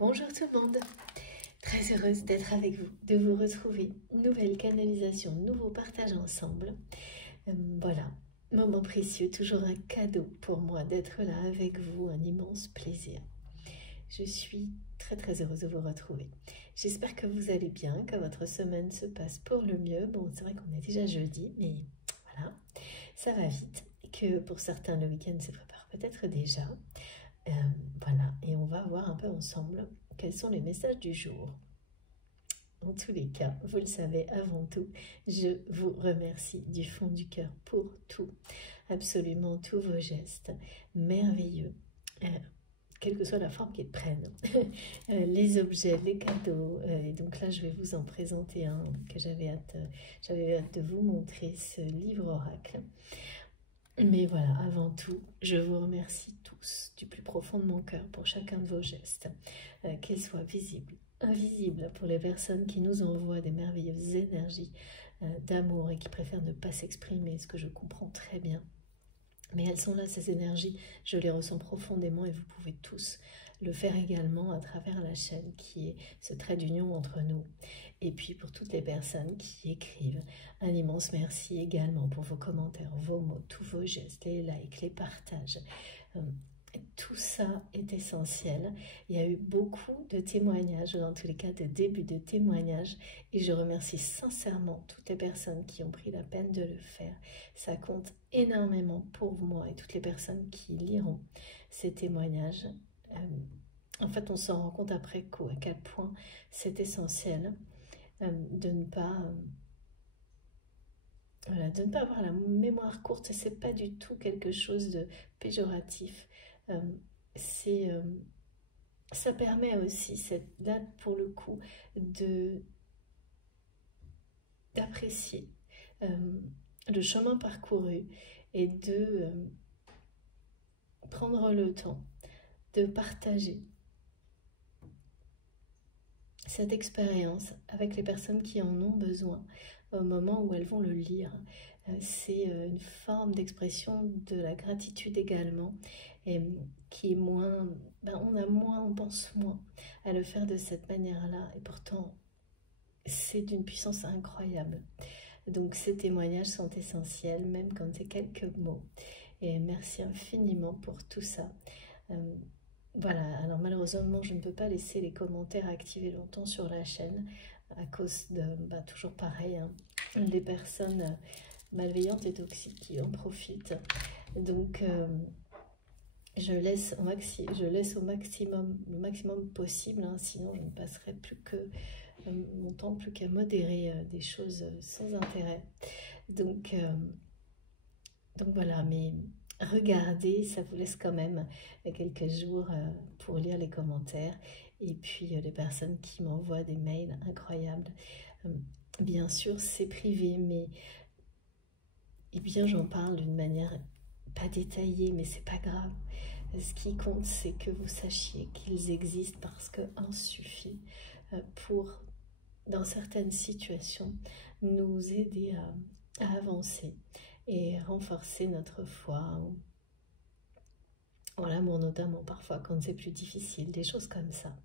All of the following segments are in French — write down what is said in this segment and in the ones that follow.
Bonjour tout le monde, très heureuse d'être avec vous, de vous retrouver. Nouvelle canalisation, nouveau partage ensemble. Voilà, moment précieux, toujours un cadeau pour moi d'être là avec vous, un immense plaisir. Je suis très heureuse de vous retrouver. J'espère que vous allez bien, que votre semaine se passe pour le mieux. Bon, c'est vrai qu'on est déjà jeudi, mais voilà, ça va vite. Et que pour certains, le week-end se prépare peut-être déjà. Voilà, et on va voir un peu ensemble quels sont les messages du jour. En tous les cas, vous le savez, avant tout, je vous remercie du fond du cœur pour tout, absolument tous vos gestes merveilleux, quelle que soit la forme qu'ils prennent, les objets, les cadeaux. Et donc là, je vais vous en présenter un que j'avais hâte de vous montrer, ce livre oracle. Mais voilà, avant tout, je vous remercie tous du plus profond de mon cœur pour chacun de vos gestes, qu'ils soient visibles, invisibles pour les personnes qui nous envoient des merveilleuses énergies d'amour et qui préfèrent ne pas s'exprimer, ce que je comprends très bien. Mais elles sont là, ces énergies, je les ressens profondément et vous pouvez tous le faire également à travers la chaîne qui est ce trait d'union entre nous. Et puis pour toutes les personnes qui écrivent, un immense merci également pour vos commentaires, vos mots, tous vos gestes, les likes, les partages. Tout ça est essentiel. Il y a eu beaucoup de témoignages, dans tous les cas de début de témoignages, et je remercie sincèrement toutes les personnes qui ont pris la peine de le faire. Ça compte énormément pour moi et toutes les personnes qui liront ces témoignages. En fait, on s'en rend compte après coup à quel point c'est essentiel de ne pas... Voilà, de ne pas avoir la mémoire courte, c'est pas du tout quelque chose de péjoratif. Ça permet aussi, là pour le coup, d'apprécier le chemin parcouru et de prendre le temps de partager cette expérience avec les personnes qui en ont besoin au moment où elles vont le lire. C'est une forme d'expression de la gratitude également, et qui est moins, on pense moins à le faire de cette manière-là, et pourtant c'est d'une puissance incroyable. Donc ces témoignages sont essentiels, même quand c'est quelques mots. Et merci infiniment pour tout ça. Voilà, alors malheureusement, je ne peux pas laisser les commentaires activés longtemps sur la chaîne à cause de, toujours pareil, hein, des personnes malveillantes et toxiques qui en profitent. Donc, je laisse au maximum, le maximum possible, hein, sinon je ne passerai plus que mon temps plus qu'à modérer des choses sans intérêt. Donc voilà, mais regardez, ça vous laisse quand même quelques jours pour lire les commentaires. Et puis les personnes qui m'envoient des mails incroyables. Bien sûr, c'est privé, mais bien j'en parle d'une manière pas détaillée, mais c'est pas grave. Ce qui compte, c'est que vous sachiez qu'ils existent parce qu'un suffit pour, dans certaines situations, nous aider à avancer et renforcer notre foi en l'amour, notamment parfois quand c'est plus difficile, des choses comme ça.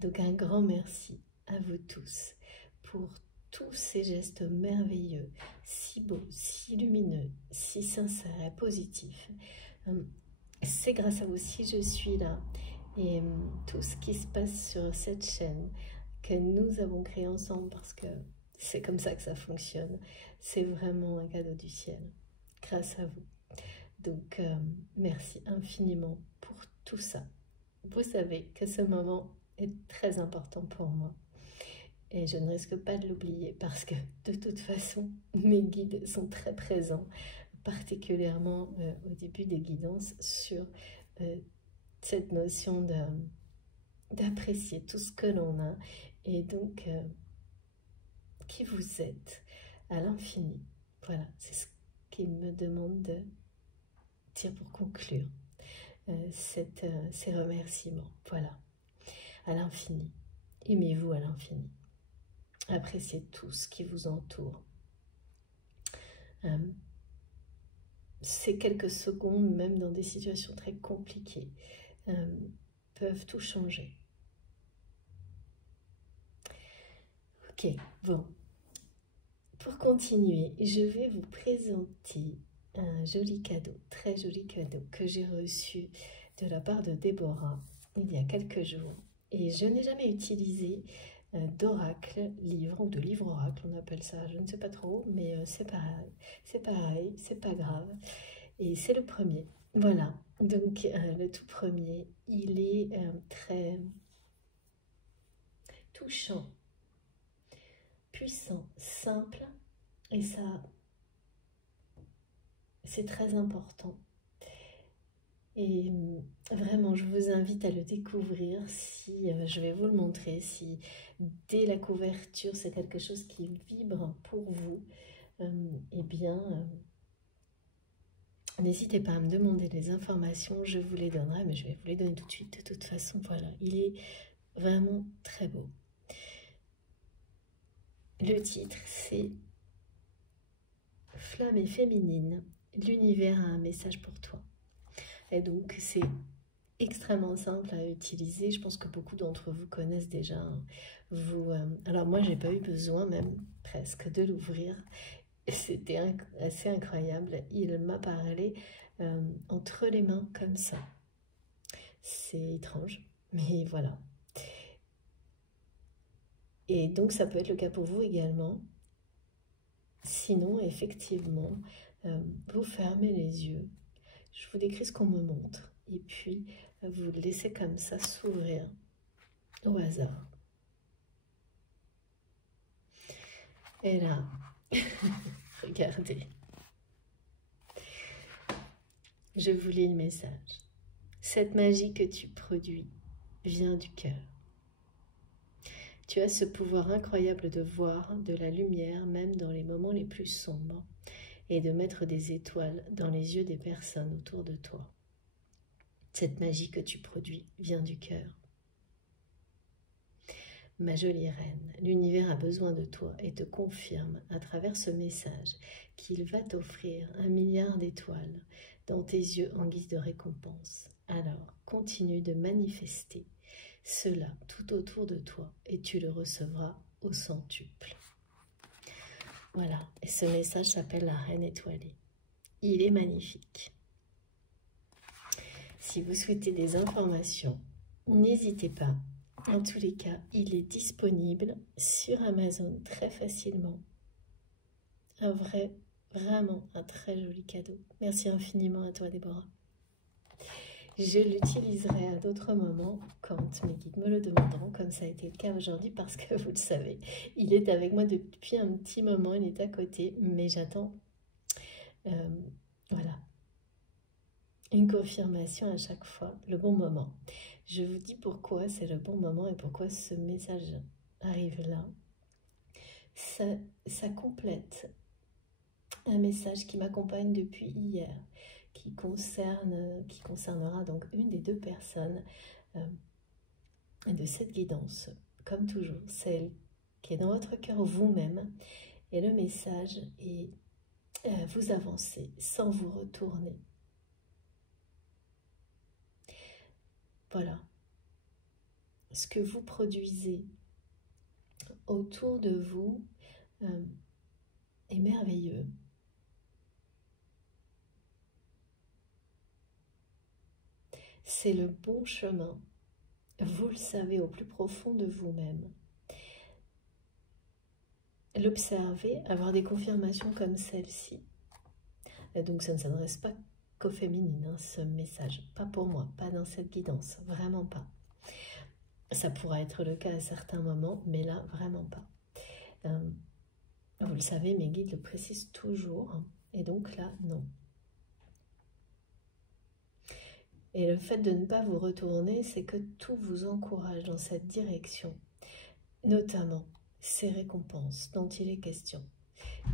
Donc un grand merci à vous tous pour tous ces gestes merveilleux, si beaux, si lumineux, si sincères et positifs. C'est grâce à vous si je suis là, et tout ce qui se passe sur cette chaîne que nous avons créé ensemble, parce que c'est comme ça que ça fonctionne. C'est vraiment un cadeau du ciel, grâce à vous. Donc, merci infiniment pour tout ça. Vous savez que ce moment est très important pour moi. Et je ne risque pas de l'oublier parce que, de toute façon, mes guides sont très présents, particulièrement au début des guidances, sur cette notion d'apprécier tout ce que l'on a. Et donc, qui vous êtes à l'infini. Voilà, c'est ce qu'il me demande de dire pour conclure ces remerciements. Voilà, à l'infini. Aimez-vous à l'infini. Appréciez tout ce qui vous entoure. Ces quelques secondes, même dans des situations très compliquées, peuvent tout changer. Ok, bon. Pour continuer, je vais vous présenter un joli cadeau, très joli cadeau que j'ai reçu de la part de Déborah il y a quelques jours. Et je n'ai jamais utilisé d'oracle livre ou de livre oracle, on appelle ça, je ne sais pas trop, mais c'est pareil, c'est pas grave. Et c'est le premier. Voilà, donc le tout premier, il est très touchant, puissant, simple, et ça, c'est très important. Et vraiment, je vous invite à le découvrir. Si je vais vous le montrer, si dès la couverture, c'est quelque chose qui vibre pour vous, eh bien, n'hésitez pas à me demander des informations, je vous les donnerai, mais je vais vous les donner tout de suite. De toute façon, voilà, il est vraiment très beau. Le titre, c'est Flamme et féminine, l'univers a un message pour toi. Et donc, c'est extrêmement simple à utiliser. Je pense que beaucoup d'entre vous connaissent déjà. Alors moi, j'ai pas eu besoin, même presque, de l'ouvrir. C'était assez incroyable. Il m'a parlé entre les mains comme ça. C'est étrange, mais voilà. Et donc, ça peut être le cas pour vous également. Sinon, effectivement, vous fermez les yeux. Je vous décris ce qu'on me montre. Et puis, vous le laissez comme ça s'ouvrir au hasard. Et là, regardez. Je vous lis le message. Cette magie que tu produis vient du cœur. Tu as ce pouvoir incroyable de voir de la lumière même dans les moments les plus sombres et de mettre des étoiles dans les yeux des personnes autour de toi. Cette magie que tu produis vient du cœur. Ma jolie reine, l'univers a besoin de toi et te confirme à travers ce message qu'il va t'offrir 1 milliard d'étoiles dans tes yeux en guise de récompense. Alors, continue de manifester cela tout autour de toi et tu le recevras au centuple. Voilà, et ce message s'appelle la Reine étoilée. Il est magnifique. Si vous souhaitez des informations, n'hésitez pas. En tous les cas, il est disponible sur Amazon très facilement. Vraiment un très joli cadeau. Merci infiniment à toi, Déborah. Je l'utiliserai à d'autres moments quand mes guides me le demanderont, comme ça a été le cas aujourd'hui, parce que vous le savez, il est avec moi depuis un petit moment, il est à côté, mais j'attends, voilà, une confirmation à chaque fois, le bon moment. Je vous dis pourquoi c'est le bon moment et pourquoi ce message arrive là. Ça complète un message qui m'accompagne depuis hier, qui concernera donc une des 2 personnes de cette guidance, comme toujours, celle qui est dans votre cœur vous-même, et le message est vous avancez sans vous retourner. Voilà, ce que vous produisez autour de vous est merveilleux. C'est le bon chemin. Vous le savez au plus profond de vous-même. L'observer, avoir des confirmations comme celle-ci. Donc ça ne s'adresse pas qu'aux féminines, hein, ce message. Pas pour moi, pas dans cette guidance, vraiment pas. Ça pourra être le cas à certains moments, mais là, vraiment pas. Vous le savez, mes guides le précisent toujours, hein, et donc là, non. Et le fait de ne pas vous retourner, c'est que tout vous encourage dans cette direction, notamment ces récompenses dont il est question,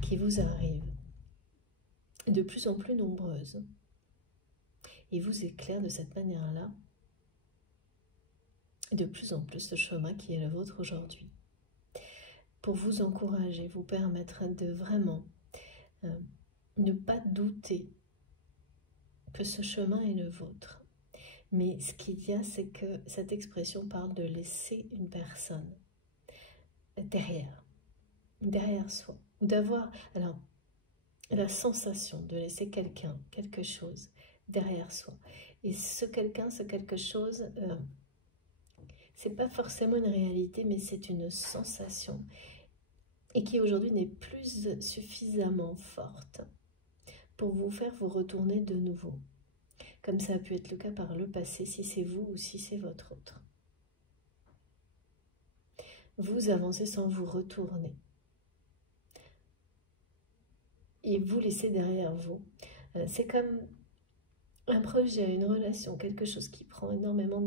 qui vous arrivent de plus en plus nombreuses et vous éclairent de cette manière-là de plus en plus ce chemin qui est le vôtre aujourd'hui, pour vous encourager, vous permettre de vraiment ne pas douter que ce chemin est le vôtre. Mais ce qu'il y a, c'est que cette expression parle de laisser une personne derrière. derrière soi, ou d'avoir alors la sensation de laisser quelqu'un, quelque chose derrière soi. Et ce quelqu'un, ce quelque chose, c'est pas forcément une réalité, mais c'est une sensation et qui aujourd'hui n'est plus suffisamment forte pour vous faire vous retourner de nouveau, comme ça a pu être le cas par le passé, si c'est vous ou si c'est votre autre. Vous avancez sans vous retourner et vous laissez derrière vous. C'est comme un projet, une relation, quelque chose qui prend énormément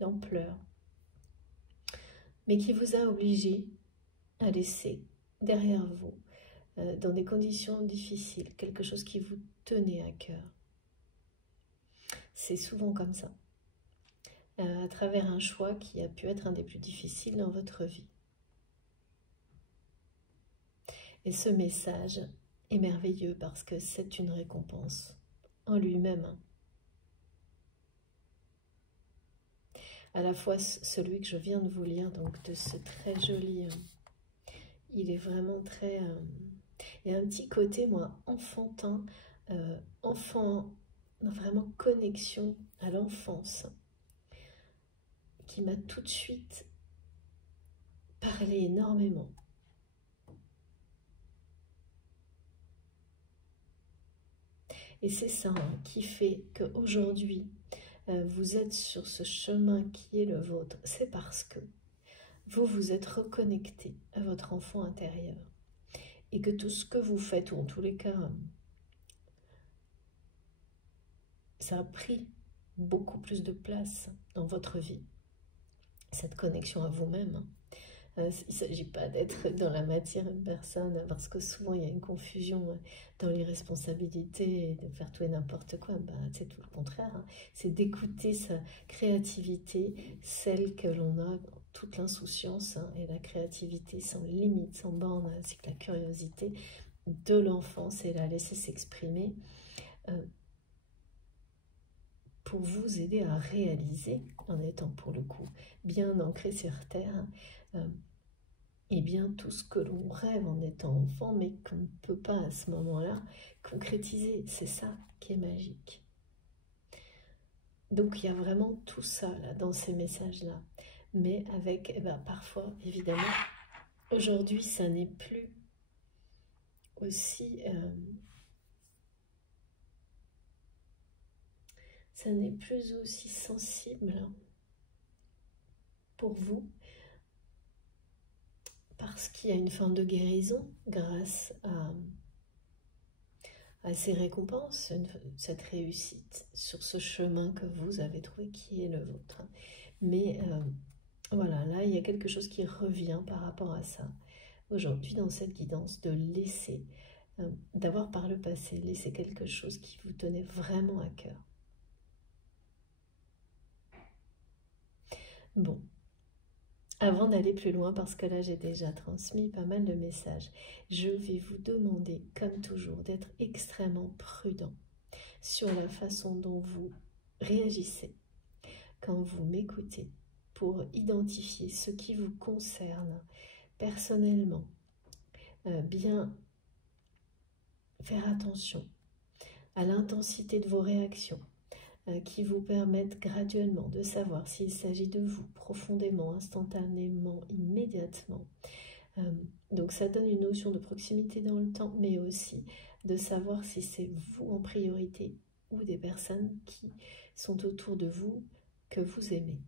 d'ampleur, mais qui vous a obligé à laisser derrière vous, dans des conditions difficiles, quelque chose qui vous tenait à cœur. C'est souvent comme ça, à travers un choix qui a pu être un des plus difficiles dans votre vie. Et ce message est merveilleux parce que c'est une récompense en lui-même. À la fois celui que je viens de vous lire, donc de ce très joli, il est vraiment très... il y a un petit côté, moi, enfantin, enfant, vraiment connexion à l'enfance, qui m'a tout de suite parlé énormément. Et c'est ça qui fait qu'aujourd'hui, vous êtes sur ce chemin qui est le vôtre. C'est parce que vous vous êtes reconnecté à votre enfant intérieur. Et que tout ce que vous faites, ou en tous les cas, ça a pris beaucoup plus de place dans votre vie. Cette connexion à vous-même. Il ne s'agit pas d'être dans la matière une personne, parce que souvent il y a une confusion dans les responsabilités et de faire tout et n'importe quoi. C'est tout le contraire. C'est d'écouter sa créativité, celle que l'on a, toute l'insouciance et la créativité sans limite, sans borne, ainsi que la curiosité de l'enfance et la laisser s'exprimer pour vous aider à réaliser, en étant pour le coup bien ancré sur terre, et bien tout ce que l'on rêve en étant enfant, mais qu'on ne peut pas à ce moment-là concrétiser. C'est ça qui est magique. Donc il y a vraiment tout ça là, dans ces messages-là. Mais avec, parfois, évidemment, aujourd'hui, ça n'est plus aussi... ça n'est plus aussi sensible pour vous, parce qu'il y a une forme de guérison grâce à ces récompenses, cette réussite sur ce chemin que vous avez trouvé qui est le vôtre. Mais voilà, là, il y a quelque chose qui revient par rapport à ça. Aujourd'hui, dans cette guidance, de laisser, d'avoir par le passé laissé quelque chose qui vous tenait vraiment à cœur. Bon. Avant d'aller plus loin, parce que là j'ai déjà transmis pas mal de messages, je vais vous demander, comme toujours, d'être extrêmement prudent sur la façon dont vous réagissez quand vous m'écoutez pour identifier ce qui vous concerne personnellement. Bien faire attention à l'intensité de vos réactions, qui vous permettent graduellement de savoir s'il s'agit de vous profondément, instantanément, immédiatement. Donc ça donne une notion de proximité dans le temps, mais aussi de savoir si c'est vous en priorité ou des personnes qui sont autour de vous que vous aimez.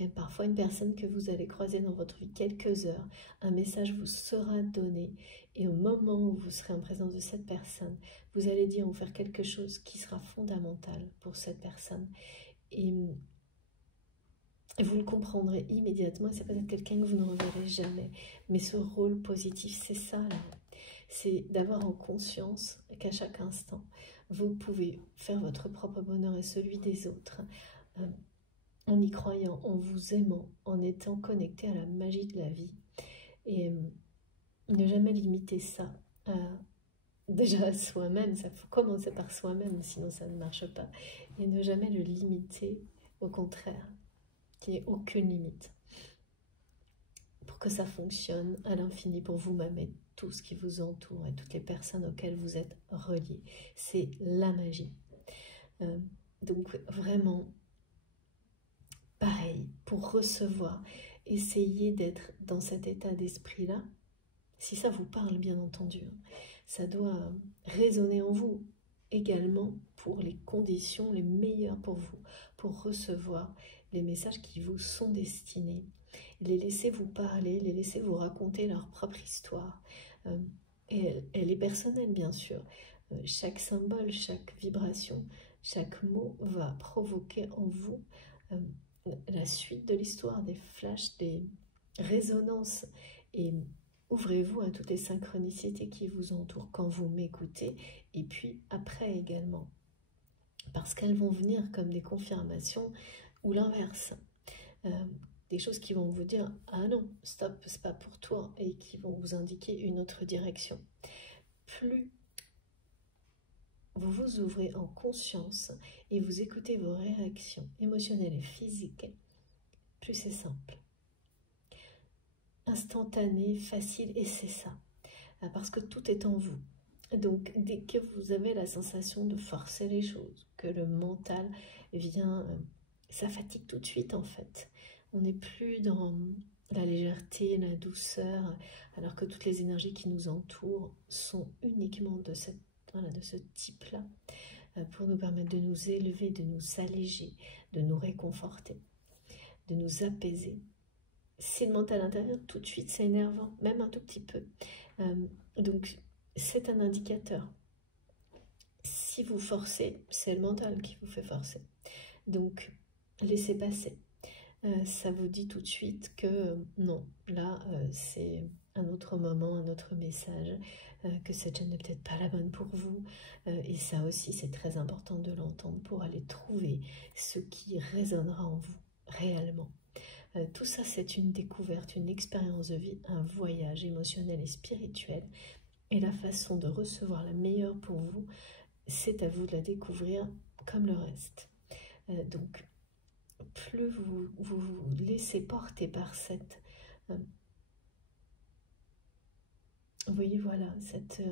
Mais parfois une personne que vous allez croiser dans votre vie quelques heures, un message vous sera donné et au moment où vous serez en présence de cette personne, vous allez dire ou faire quelque chose qui sera fondamental pour cette personne. Et vous le comprendrez immédiatement. C'est peut-être quelqu'un que vous ne reverrez jamais. Mais ce rôle positif, c'est ça là. C'est d'avoir en conscience qu'à chaque instant, vous pouvez faire votre propre bonheur et celui des autres. En y croyant, en vous aimant, en étant connecté à la magie de la vie. Et ne jamais limiter ça déjà à soi-même. Ça faut commencer par soi-même, sinon ça ne marche pas. Et ne jamais le limiter, au contraire, qu'il n'y ait aucune limite. Pour pour que ça fonctionne à l'infini pour vous-même et tout ce qui vous entoure et toutes les personnes auxquelles vous êtes reliés. C'est la magie. Donc vraiment, pareil, pour recevoir, essayez d'être dans cet état d'esprit-là. Si ça vous parle, bien entendu, ça doit résonner en vous également pour les conditions les meilleures pour vous, pour recevoir les messages qui vous sont destinés, les laisser vous parler, les laisser vous raconter leur propre histoire. Et elle est personnelle, bien sûr. Chaque symbole, chaque vibration, chaque mot va provoquer en vous la suite de l'histoire, des flashs, des résonances. Et ouvrez-vous à toutes les synchronicités qui vous entourent quand vous m'écoutez, et puis après également. Parce qu'elles vont venir comme des confirmations ou l'inverse. Des choses qui vont vous dire « Ah non, stop, c'est pas pour toi » et qui vont vous indiquer une autre direction. Plus vous vous ouvrez en conscience et vous écoutez vos réactions émotionnelles et physiques, plus c'est simple. Instantané, facile, et c'est ça. Parce que tout est en vous. Donc, dès que vous avez la sensation de forcer les choses, que le mental vient, ça fatigue tout de suite en fait. On n'est plus dans la légèreté, la douceur, alors que toutes les énergies qui nous entourent sont uniquement de ce type-là, pour nous permettre de nous élever, de nous alléger, de nous réconforter, de nous apaiser. Si le mental intervient, tout de suite c'est énervant, même un tout petit peu. Donc c'est un indicateur. Si vous forcez, c'est le mental qui vous fait forcer. Donc laissez passer. Ça vous dit tout de suite que non, là c'est un autre moment, un autre message, que cette chaîne n'est peut-être pas la bonne pour vous. Et ça aussi c'est très important de l'entendre pour aller trouver ce qui résonnera en vous réellement. Tout ça, c'est une découverte, une expérience de vie, un voyage émotionnel et spirituel. Et la façon de recevoir la meilleure pour vous, c'est à vous de la découvrir comme le reste. Donc, plus vous vous laissez porter par cette... vous voyez, voilà, cette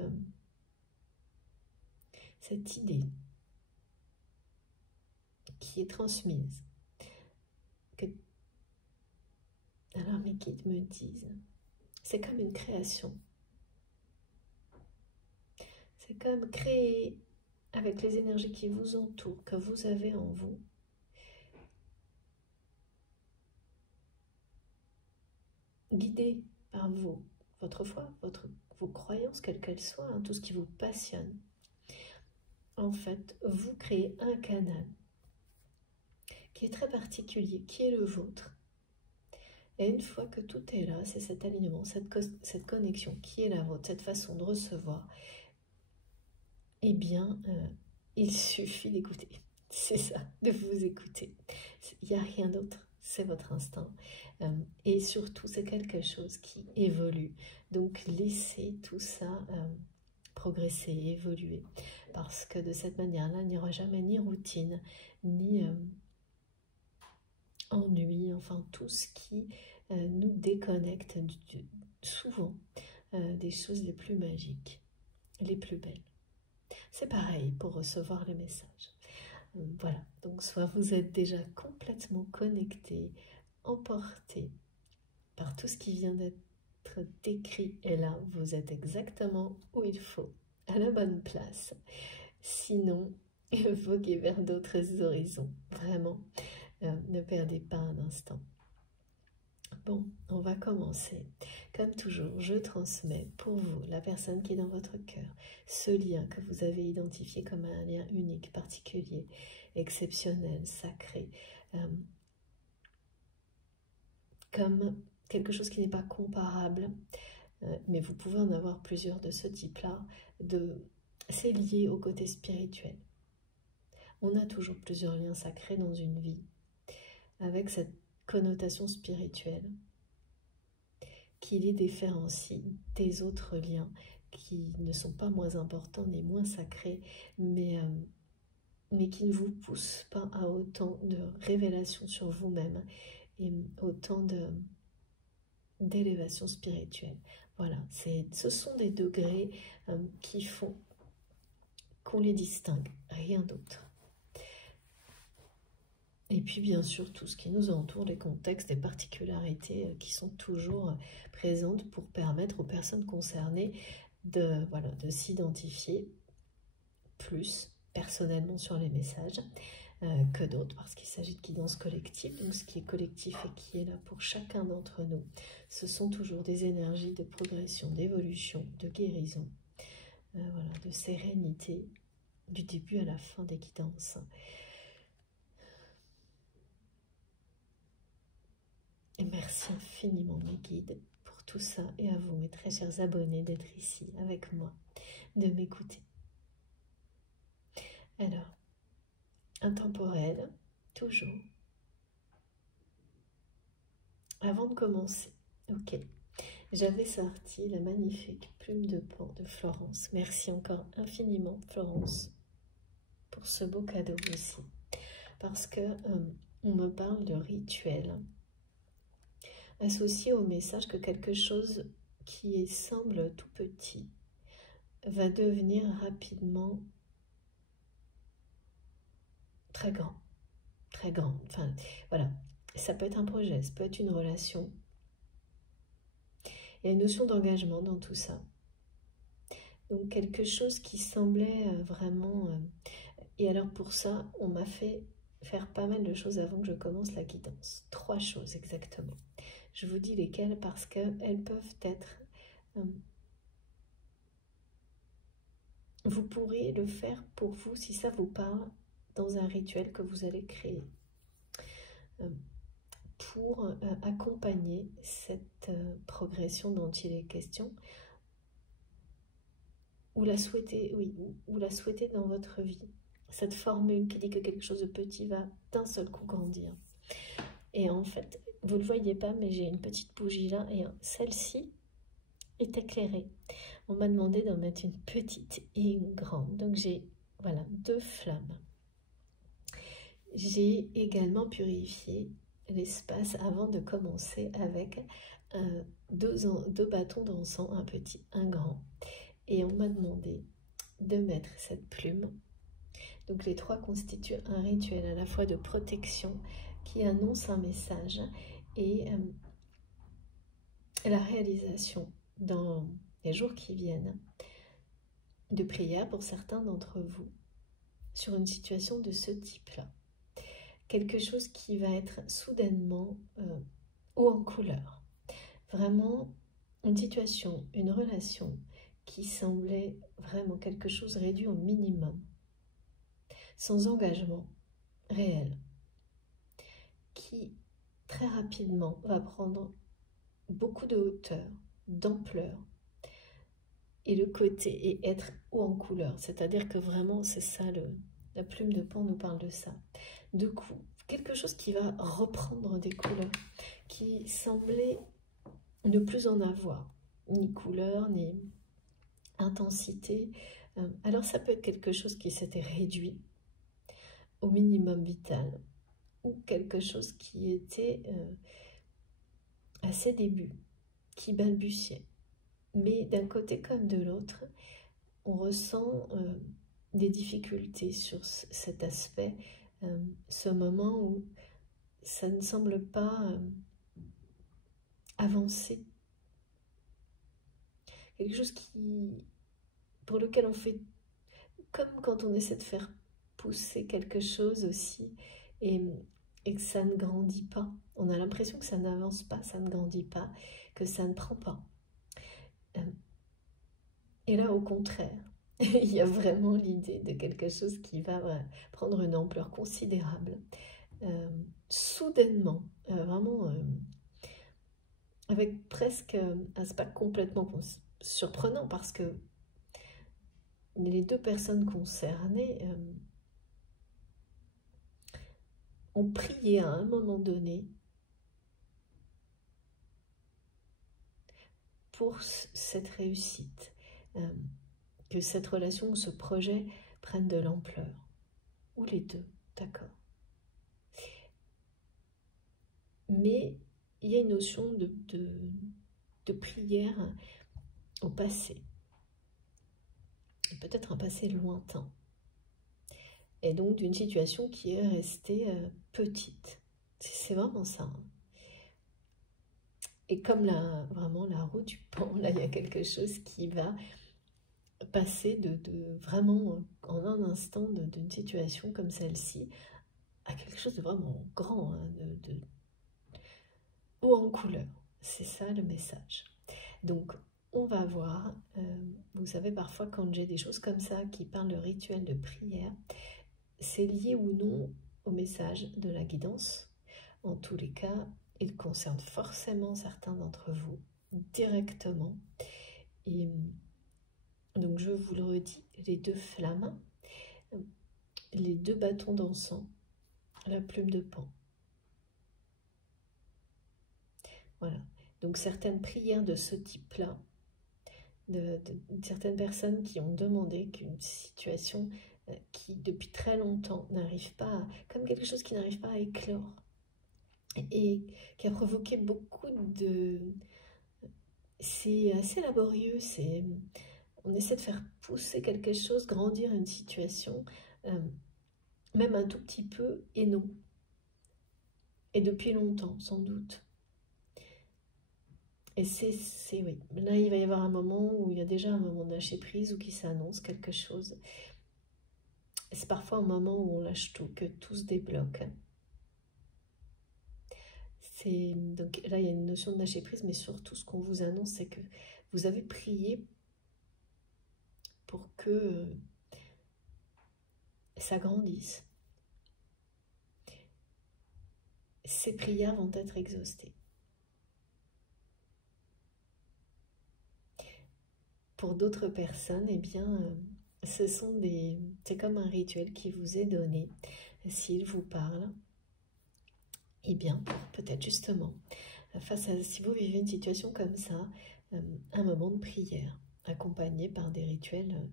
idée qui est transmise, que alors mes guides me disent, c'est comme une création. C'est comme créer avec les énergies qui vous entourent, que vous avez en vous. Guidé par votre foi, vos croyances, quelles qu'elles soient, tout ce qui vous passionne. En fait, vous créez un canal qui est très particulier, qui est le vôtre. Et une fois que tout est là, c'est cet alignement, cette connexion qui est la vôtre, cette façon de recevoir, eh bien, il suffit d'écouter. C'est ça, de vous écouter. Il n'y a rien d'autre, c'est votre instinct. Et surtout, c'est quelque chose qui évolue. Donc, laissez tout ça progresser, évoluer. Parce que de cette manière-là, il n'y aura jamais ni routine, ni ennui, enfin tout ce qui nous déconnecte souvent des choses les plus magiques, les plus belles. C'est pareil pour recevoir les messages. Voilà, donc soit vous êtes déjà complètement connecté, emporté par tout ce qui vient d'être décrit, et là, vous êtes exactement où il faut, à la bonne place. Sinon, voguez vers d'autres horizons, vraiment. Ne perdez pas un instant. Bon, on va commencer. Comme toujours, je transmets pour vous, la personne qui est dans votre cœur, ce lien que vous avez identifié comme un lien unique, particulier, exceptionnel, sacré, comme quelque chose qui n'est pas comparable, mais vous pouvez en avoir plusieurs de ce type-là. C'est lié au côté spirituel. On a toujours plusieurs liens sacrés dans une vie, avec cette connotation spirituelle qui les différencie des autres liens qui ne sont pas moins importants ni moins sacrés, mais qui ne vous poussent pas à autant de révélations sur vous-même et autant d'élévation spirituelle. Voilà, ce sont des degrés qui font qu'on les distingue, rien d'autre. Et puis bien sûr tout ce qui nous entoure, les contextes, les particularités qui sont toujours présentes pour permettre aux personnes concernées de s'identifier plus personnellement sur les messages que d'autres, parce qu'il s'agit de guidance collective. Donc ce qui est collectif et qui est là pour chacun d'entre nous, ce sont toujours des énergies de progression, d'évolution, de guérison, de sérénité, du début à la fin des guidances. Et merci infiniment mes guides pour tout ça, et à vous mes très chers abonnés d'être ici avec moi, de m'écouter. Alors, intemporel, toujours. Avant de commencer, ok, j'avais sorti la magnifique plume de pan de Florence. Merci encore infiniment Florence pour ce beau cadeau aussi. Parce que on me parle de rituel associé au message que quelque chose qui semble tout petit va devenir rapidement très grand, très grand. Enfin, voilà, ça peut être un projet, ça peut être une relation. Il y a une notion d'engagement dans tout ça. Donc quelque chose qui semblait vraiment... et alors pour ça, on m'a fait faire pas mal de choses avant que je commence la guidance. 3 choses exactement. Je vous dis lesquelles parce qu'elles peuvent être... vous pourrez le faire pour vous si ça vous parle dans un rituel que vous allez créer pour accompagner cette progression dont il est question, ou la souhaiter, oui, ou la souhaiter dans votre vie. Cette formule qui dit que quelque chose de petit va d'un seul coup grandir. Et en fait, vous ne le voyez pas, mais j'ai une petite bougie là, et celle-ci est éclairée. On m'a demandé d'en mettre une petite et une grande. Donc j'ai, voilà, 2 flammes. J'ai également purifié l'espace avant de commencer avec 2 bâtons d'encens, un petit, un grand. Et on m'a demandé de mettre cette plume. Donc les 3 constituent un rituel à la fois de protection qui annonce un message et la réalisation dans les jours qui viennent de prière pour certains d'entre vous sur une situation de ce type-là. Quelque chose qui va être soudainement haut en couleur. Vraiment une situation, une relation qui semblait vraiment quelque chose réduit au minimum, sans engagement réel, qui très rapidement va prendre beaucoup de hauteur, d'ampleur, et le côté et être haut en couleur. C'est-à-dire que vraiment, c'est ça, la plume de pan nous parle de ça. Du coup, quelque chose qui va reprendre des couleurs, qui semblait ne plus en avoir, ni couleur, ni intensité. Alors ça peut être quelque chose qui s'était réduit au minimum vital, ou quelque chose qui était à ses débuts, qui balbutiait. Mais d'un côté comme de l'autre, on ressent des difficultés sur cet aspect, ce moment où ça ne semble pas avancer. Quelque chose pour lequel on fait comme quand on essaie de faire pousser quelque chose aussi et que ça ne grandit pas. On a l'impression que ça n'avance pas, ça ne grandit pas, que ça ne prend pas. Et là, au contraire, il y a vraiment l'idée de quelque chose qui va prendre une ampleur considérable, soudainement, vraiment avec presque un aspect complètement surprenant parce que les 2 personnes concernées ont prié à un moment donné pour cette réussite, que cette relation ou ce projet prenne de l'ampleur, ou les 2, d'accord. Mais il y a une notion de prière au passé, et peut-être un passé lointain, et donc d'une situation qui est restée petite. C'est vraiment ça. Hein. Et comme vraiment la roue du pan, là il y a quelque chose qui va passer de vraiment en un instant d'une situation comme celle-ci à quelque chose de vraiment grand, hein, ou en couleur. C'est ça le message. Donc on va voir, vous savez parfois quand j'ai des choses comme ça qui parlent de rituel de prière, c'est lié ou non au message de la guidance. En tous les cas, il concerne forcément certains d'entre vous directement. Et donc je vous le redis, les 2 flammes, les 2 bâtons d'encens, la plume de pan. Voilà. Donc certaines prières de ce type-là, de certaines personnes qui ont demandé qu'une situation qui depuis très longtemps n'arrive pas, comme quelque chose qui n'arrive pas à éclore, et qui a provoqué beaucoup de... C'est assez laborieux, on essaie de faire pousser quelque chose, grandir une situation, même un tout petit peu, et non. Et depuis longtemps, sans doute. Et oui, là il va y avoir un moment où il y a déjà un moment de lâcher prise, ou qui s'annonce quelque chose. C'est parfois un moment où on lâche tout, que tout se débloque. Donc là, il y a une notion de lâcher prise, mais surtout, ce qu'on vous annonce, c'est que vous avez prié pour que ça grandisse. Ces prières vont être exaucées. Pour d'autres personnes, eh bien, c'est comme un rituel qui vous est donné. S'il vous parle, eh bien, peut-être justement, si vous vivez une situation comme ça, un moment de prière, accompagné par des rituels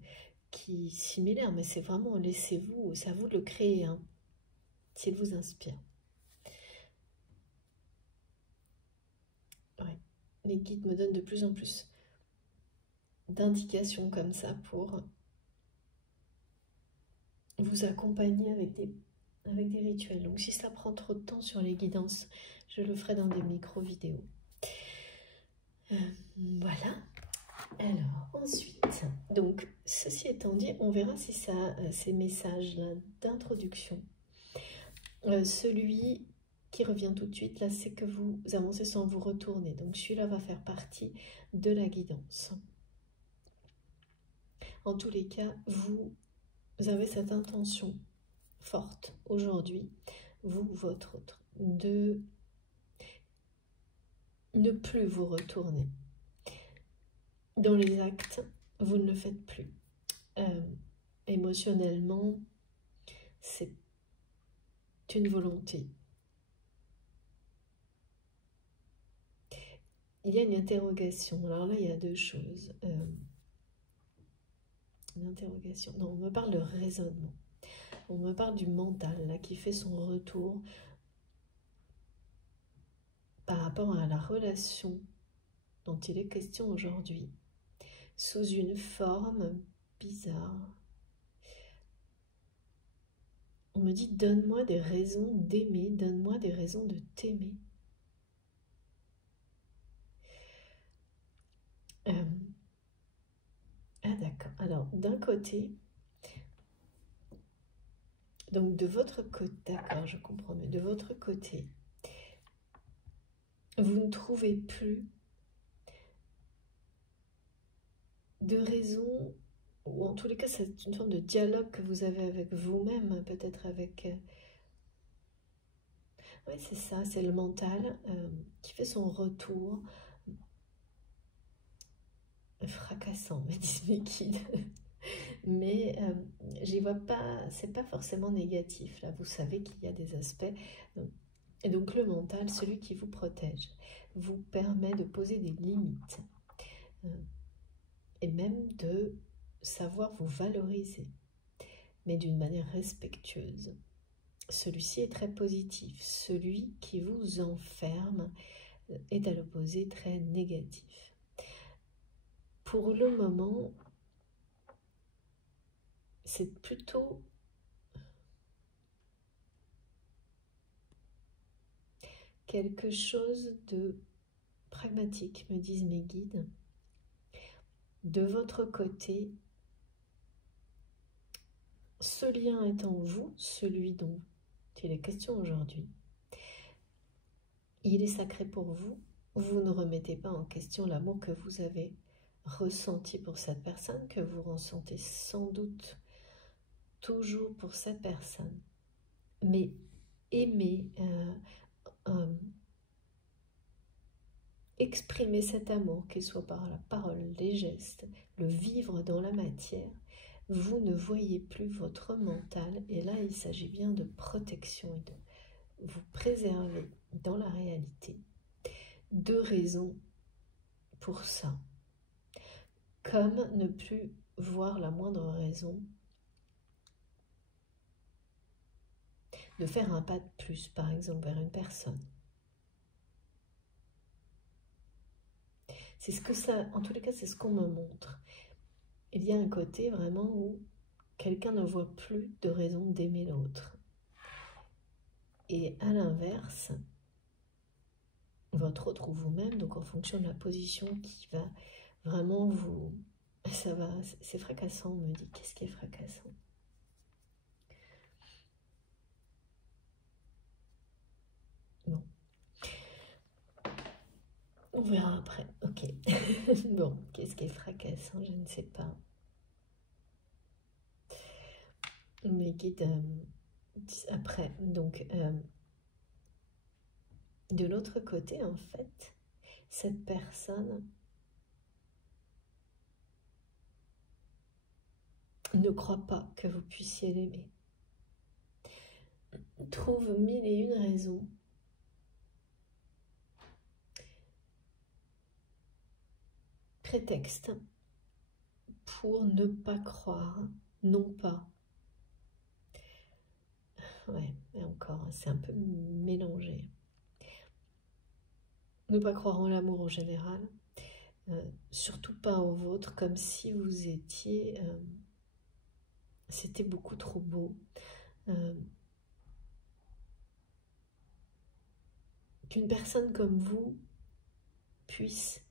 similaires, mais c'est vraiment, laissez-vous, c'est à vous de le créer, hein, s'il vous inspire. Ouais. Mes guides me donnent de plus en plus d'indications comme ça pour vous accompagner avec des rituels. Donc si ça prend trop de temps sur les guidances, je le ferai dans des micro-vidéos. Voilà. Alors, ensuite, donc, ceci étant dit, on verra si ces messages-là d'introduction, celui qui revient tout de suite, là, c'est que vous avancez sans vous retourner. Donc, celui-là va faire partie de la guidance. En tous les cas, vous avez cette intention forte aujourd'hui, votre autre, de ne plus vous retourner. Dans les actes, vous ne le faites plus. Émotionnellement, c'est une volonté. Il y a une interrogation. Alors là, il y a 2 choses. Une interrogation. Non, on me parle de raisonnement. On me parle du mental, là, qui fait son retour par rapport à la relation dont il est question aujourd'hui, sous une forme bizarre. On me dit, donne-moi des raisons d'aimer, donne-moi des raisons de t'aimer. Ah d'accord, alors d'un côté, donc de votre côté, d'accord, je comprends mieux, de votre côté, vous ne trouvez plus de raison, ou en tous les cas c'est une forme de dialogue que vous avez avec vous-même, peut-être avec... Oui, c'est ça, c'est le mental qui fait son retour fracassant, me disent mes guides. Mais j'y vois pas, c'est pas forcément négatif, là, vous savez qu'il y a des aspects. Et donc le mental, celui qui vous protège, vous permet de poser des limites et même de savoir vous valoriser, mais d'une manière respectueuse. Celui-ci est très positif, celui qui vous enferme, est à l'opposé très négatif. Pour le moment, c'est plutôt quelque chose de pragmatique, me disent mes guides. De votre côté, ce lien est en vous, celui dont il est question aujourd'hui. Il est sacré pour vous. Vous ne remettez pas en question l'amour que vous avez ressenti pour cette personne, que vous ressentez sans doute toujours pour cette personne. Mais aimer, exprimer cet amour, qu'il soit par la parole, les gestes, le vivre dans la matière, vous ne voyez plus votre mental. Et là, il s'agit bien de protection et de vous préserver dans la réalité. Deux raisons pour ça. Comme ne plus voir la moindre raison de faire un pas de plus, par exemple, vers une personne. C'est ce que ça, en tous les cas, c'est ce qu'on me montre. Il y a un côté vraiment où quelqu'un ne voit plus de raison d'aimer l'autre. Et à l'inverse, votre autre ou vous-même, donc en fonction de la position qui va vraiment vous... Ça va, c'est fracassant, on me dit. Qu'est-ce qui est fracassant? Bon. On verra après. Ok. Bon, qu'est-ce qui est fracassant? Je ne sais pas. Mes guides après. Donc, de l'autre côté, en fait, cette personne ne croit pas que vous puissiez l'aimer. Trouve mille et une raisons prétexte pour ne pas croire, non pas. Ouais, et encore, c'est un peu mélangé. Ne pas croire en l'amour en général, surtout pas au vôtre, comme si vous étiez... c'était beaucoup trop beau. Qu'une personne comme vous puisse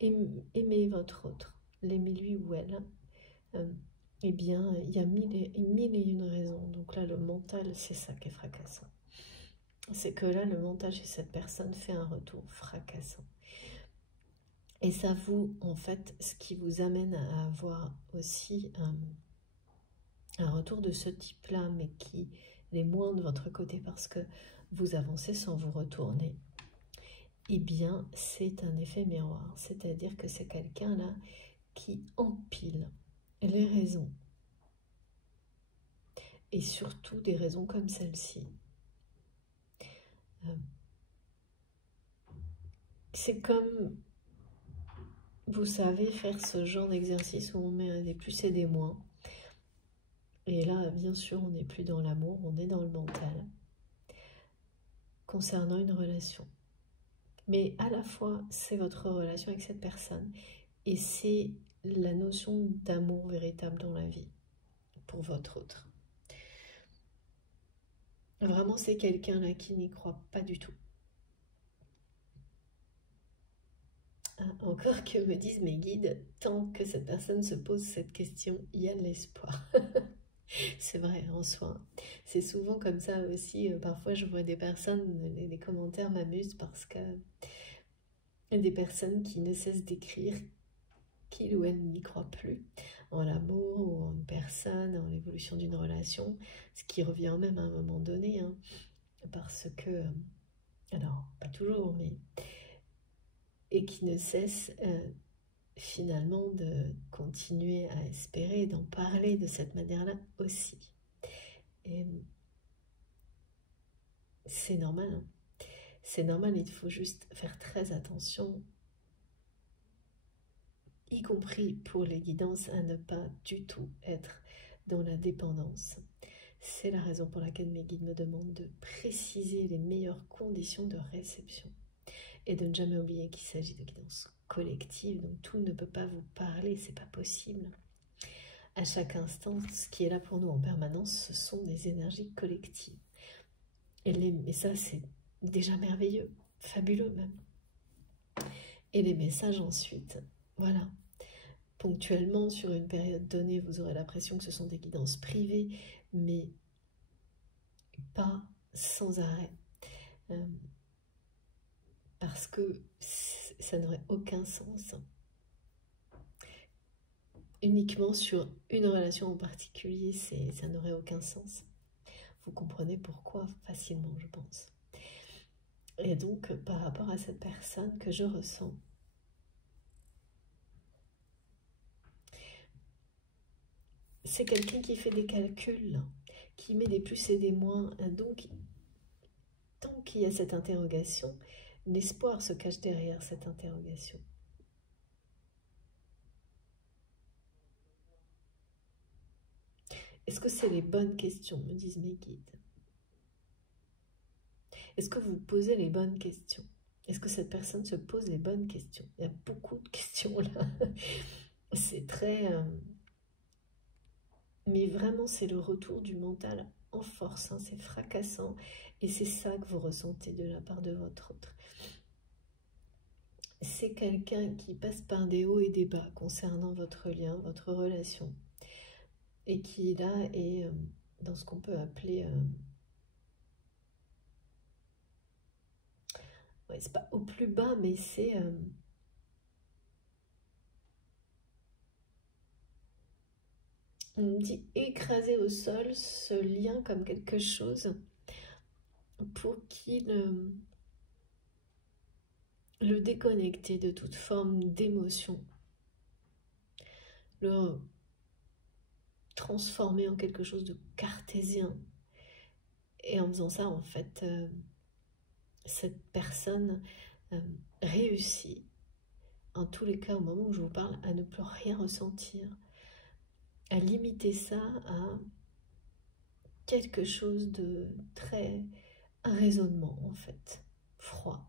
aimer votre autre, l'aimer lui ou elle, eh bien, il y a mille et une raisons. Donc là, le mental, c'est ça qui est fracassant. C'est que là, le mental chez cette personne fait un retour fracassant. Et ça vous, en fait, ce qui vous amène à avoir aussi un retour de ce type-là, mais qui est moins de votre côté parce que vous avancez sans vous retourner. Eh bien, c'est un effet miroir. C'est-à-dire que c'est quelqu'un là qui empile les raisons. Et surtout des raisons comme celle-ci. C'est comme, vous savez, faire ce genre d'exercice où on met des plus et des moins. Et là, bien sûr, on n'est plus dans l'amour, on est dans le mental. Concernant une relation. Mais à la fois, c'est votre relation avec cette personne. Et c'est la notion d'amour véritable dans la vie. Pour votre autre. Vraiment, c'est quelqu'un là qui n'y croit pas du tout. Encore que me disent mes guides, tant que cette personne se pose cette question, il y a de l'espoir. C'est vrai, en soi. C'est souvent comme ça aussi. Parfois, je vois des personnes, les commentaires m'amusent parce que des personnes qui ne cessent d'écrire qu'il ou elle n'y croit plus en l'amour ou en une personne, en l'évolution d'une relation, ce qui revient même à un moment donné, hein, parce que, alors, pas toujours, mais... et qui ne cessent finalement de continuer à espérer, d'en parler de cette manière-là aussi. Et c'est normal, hein. C'est normal, il faut juste faire très attention, y compris pour les guidances, à ne pas du tout être dans la dépendance. C'est la raison pour laquelle mes guides me demandent de préciser les meilleures conditions de réception. Et de ne jamais oublier qu'il s'agit de guidance collective, donc tout ne peut pas vous parler, c'est pas possible. À chaque instant, ce qui est là pour nous en permanence, ce sont des énergies collectives. Et ça, c'est déjà merveilleux, fabuleux même. Et les messages ensuite, voilà. Ponctuellement, sur une période donnée, vous aurez l'impression que ce sont des guidances privées, mais pas sans arrêt. Parce que ça n'aurait aucun sens. Uniquement sur une relation en particulier, ça n'aurait aucun sens. Vous comprenez pourquoi facilement, je pense. Et donc, par rapport à cette personne que je ressens, c'est quelqu'un qui fait des calculs, qui met des plus et des moins. Donc, tant qu'il y a cette interrogation, l'espoir se cache derrière cette interrogation. Est-ce que c'est les bonnes questions, me disent mes guides? Est-ce que vous posez les bonnes questions? Est-ce que cette personne se pose les bonnes questions? Il y a beaucoup de questions là. C'est très... Mais vraiment, c'est le retour du mental en force. Hein. C'est fracassant. Et c'est ça que vous ressentez de la part de votre autre. C'est quelqu'un qui passe par des hauts et des bas concernant votre lien, votre relation. Et qui là est dans ce qu'on peut appeler... ouais, c'est pas au plus bas, mais c'est... on dit écraser au sol ce lien comme quelque chose pour qu'il le déconnecter de toute forme d'émotion, le transformer en quelque chose de cartésien. Et en faisant ça, en fait, cette personne réussit, en tous les cas au moment où je vous parle, à ne plus rien ressentir, à limiter ça à quelque chose de très... un raisonnement en fait, froid.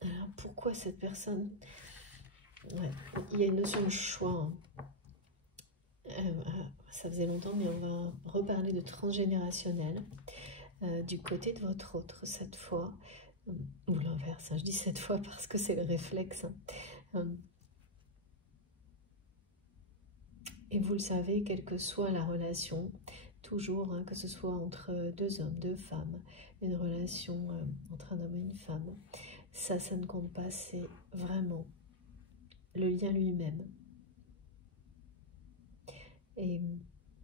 Alors pourquoi cette personne... Ouais, il y a une notion de choix. Ça faisait longtemps, mais on va reparler de transgénérationnel. Du côté de votre autre, cette fois, ou l'inverse, hein, je dis cette fois parce que c'est le réflexe. Et vous le savez, quelle que soit la relation, toujours, hein, que ce soit entre deux hommes, deux femmes, une relation entre un homme et une femme, ça ne compte pas, c'est vraiment le lien lui-même. Et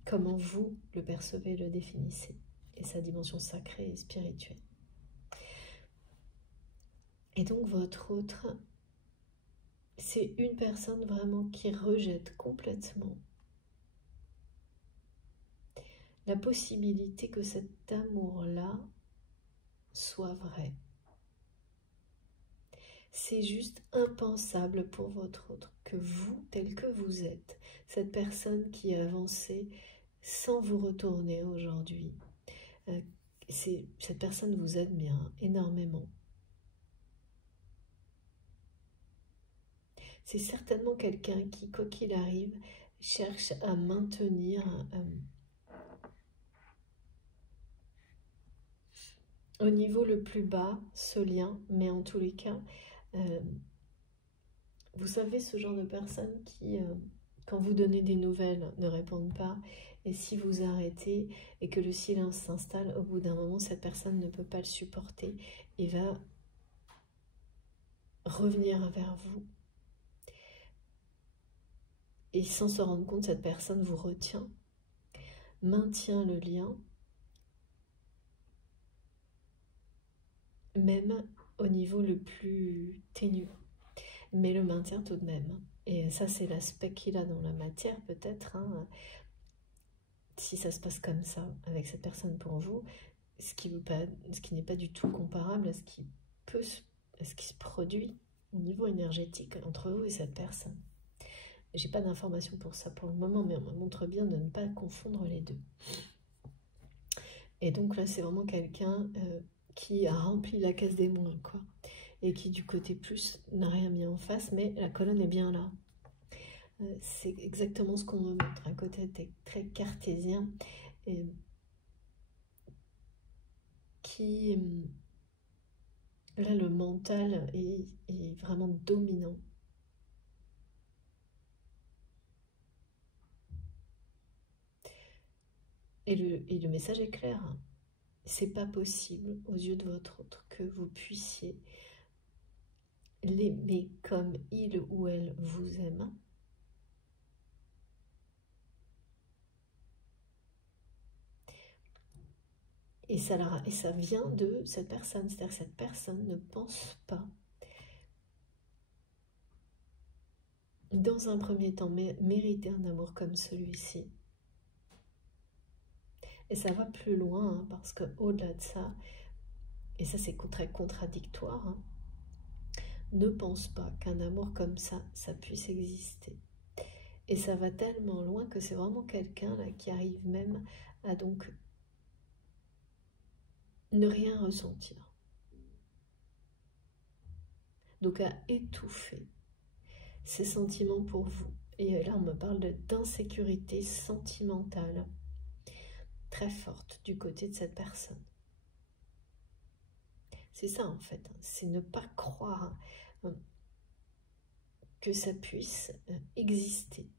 comment vous le percevez, le définissez, et sa dimension sacrée et spirituelle. Et donc votre autre, c'est une personne vraiment qui rejette complètement la possibilité que cet amour-là soit vrai. C'est juste impensable pour votre autre que vous, tel que vous êtes, cette personne qui a avancé sans vous retourner aujourd'hui, cette personne vous admire énormément. C'est certainement quelqu'un qui, quoi qu'il arrive, cherche à maintenir au niveau le plus bas ce lien, mais en tous les cas, vous savez, ce genre de personnes qui, quand vous donnez des nouvelles, ne répondent pas, et si vous arrêtez et que le silence s'installe, au bout d'un moment, cette personne ne peut pas le supporter et va revenir vers vous. Et sans se rendre compte, cette personne vous retient, maintient le lien, même au niveau le plus ténu, mais le maintient tout de même. Et ça, c'est l'aspect qu'il a dans la matière, peut-être. Hein. Si ça se passe comme ça avec cette personne pour vous, ce qui n'est pas du tout comparable à ce qui se produit au niveau énergétique entre vous et cette personne. J'ai pas d'informations pour ça pour le moment, mais on me montre bien de ne pas confondre les deux. Et donc là, c'est vraiment quelqu'un qui a rempli la case des moins, quoi. Et qui, du côté plus, n'a rien mis en face, mais la colonne est bien là. C'est exactement ce qu'on me montre. Un côté très cartésien, et qui... Là, le mental est vraiment dominant. Et le message est clair. Hein. C'est pas possible, aux yeux de votre autre, que vous puissiez l'aimer comme il ou elle vous aime. Et ça vient de cette personne. C'est-à-dire que cette personne ne pense pas, dans un premier temps, mériter un amour comme celui-ci. Et ça va plus loin, hein, parce qu'au-delà de ça, et ça c'est très contradictoire, hein, ne pense pas qu'un amour comme ça puisse exister. Et ça va tellement loin que c'est vraiment quelqu'un là qui arrive même à donc ne rien ressentir. Donc à étouffer ces sentiments pour vous. Et là on me parle d'insécurité sentimentale très forte du côté de cette personne. C'est ça en fait, c'est ne pas croire que ça puisse exister.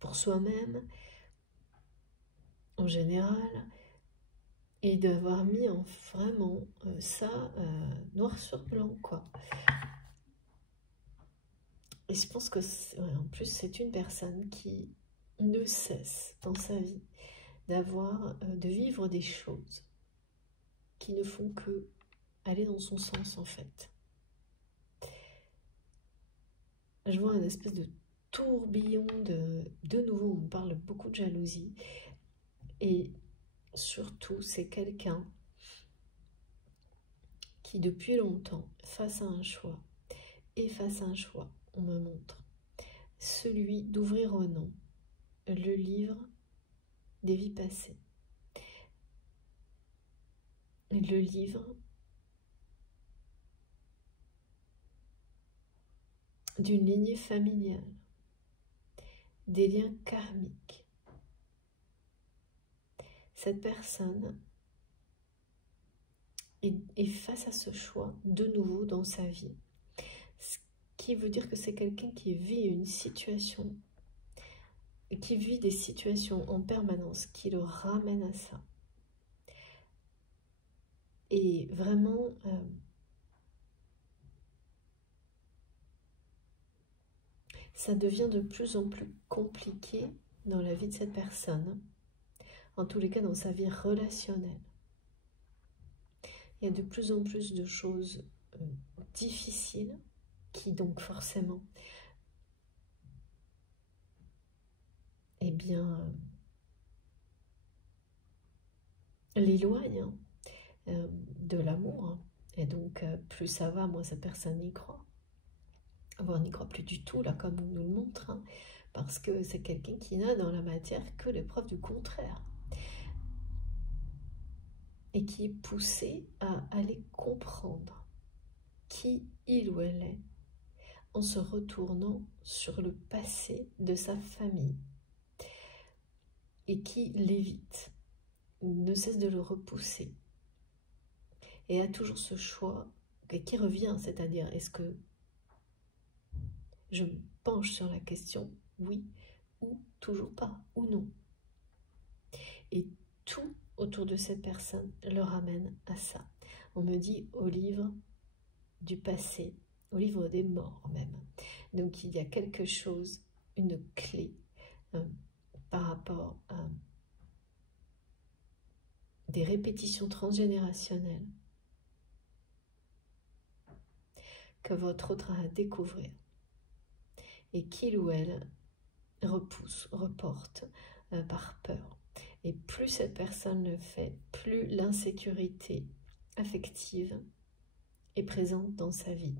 Pour soi-même, en général, et d'avoir mis en vraiment ça noir sur blanc, quoi. Et je pense que, en plus, c'est une personne qui ne cesse dans sa vie de vivre des choses qui ne font que aller dans son sens, en fait. Je vois un espèce de tourbillon de nouveau, on me parle beaucoup de jalousie. Et surtout, c'est quelqu'un qui, depuis longtemps, face à un choix, on me montre celui d'ouvrir au nom le livre des vies passées. Le livre d'une lignée familiale, des liens karmiques. Cette personne est face à ce choix de nouveau dans sa vie. Ce qui veut dire que c'est quelqu'un qui vit une situation, qui vit des situations en permanence, qui le ramène à ça. Et vraiment, ça devient de plus en plus compliqué dans la vie de cette personne, en tous les cas dans sa vie relationnelle. Il y a de plus en plus de choses difficiles qui donc forcément, eh bien, l'éloignent de l'amour. Hein. Et donc, plus ça va, moins cette personne y croit. Voire n'y croit plus du tout, là, comme on nous le montre, hein, parce que c'est quelqu'un qui n'a dans la matière que les preuves du contraire. Et qui est poussé à aller comprendre qui il ou elle est, en se retournant sur le passé de sa famille, et qui l'évite, ne cesse de le repousser, et a toujours ce choix qui revient, c'est-à-dire, est-ce que je me penche sur la question, oui, ou toujours pas, ou non. Et tout autour de cette personne le ramène à ça. On me dit au livre du passé, au livre des morts même. Donc il y a quelque chose, une clé par rapport à des répétitions transgénérationnelles que votre autre a à découvrir et qu'il ou elle repousse, reporte par peur. Et plus cette personne le fait, plus l'insécurité affective est présente dans sa vie.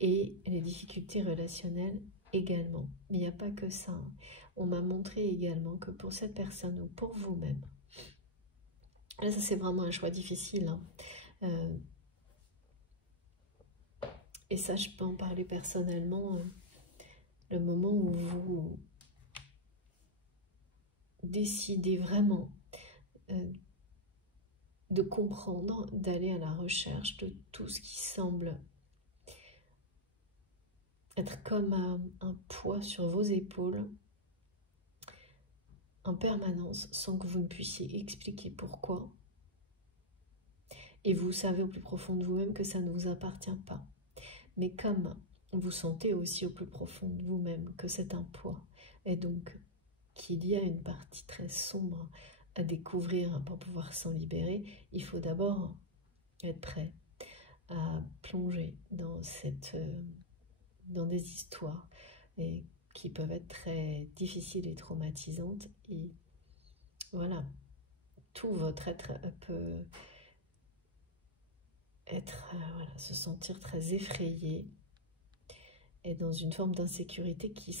Et les difficultés relationnelles également. Mais il n'y a pas que ça. On m'a montré également que pour cette personne ou pour vous-même, là ça c'est vraiment un choix difficile, hein. Et ça je peux en parler personnellement, le moment où vous décidez vraiment de comprendre, d'aller à la recherche de tout ce qui semble être comme un poids sur vos épaules en permanence sans que vous ne puissiez expliquer pourquoi. Et vous savez au plus profond de vous-même que ça ne vous appartient pas. Mais comme vous sentez aussi au plus profond de vous-même que c'est un poids, et donc qu'il y a une partie très sombre à découvrir pour pouvoir s'en libérer, il faut d'abord être prêt à plonger dans des histoires qui peuvent être très difficiles et traumatisantes. Et voilà, tout votre être peut être, voilà, se sentir très effrayé et dans une forme d'insécurité qui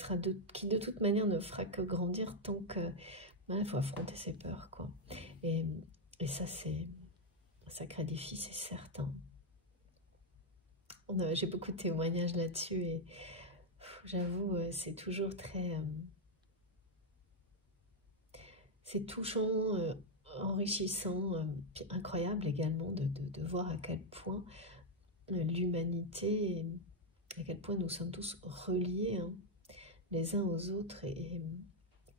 de toute manière ne fera que grandir tant que il faut affronter ses peurs, quoi. Et ça, c'est un sacré défi, c'est certain. J'ai beaucoup de témoignages là-dessus et j'avoue, c'est toujours très... c'est touchant, enrichissant, puis incroyable également de voir à quel point l'humanité, à quel point nous sommes tous reliés, hein, les uns aux autres, et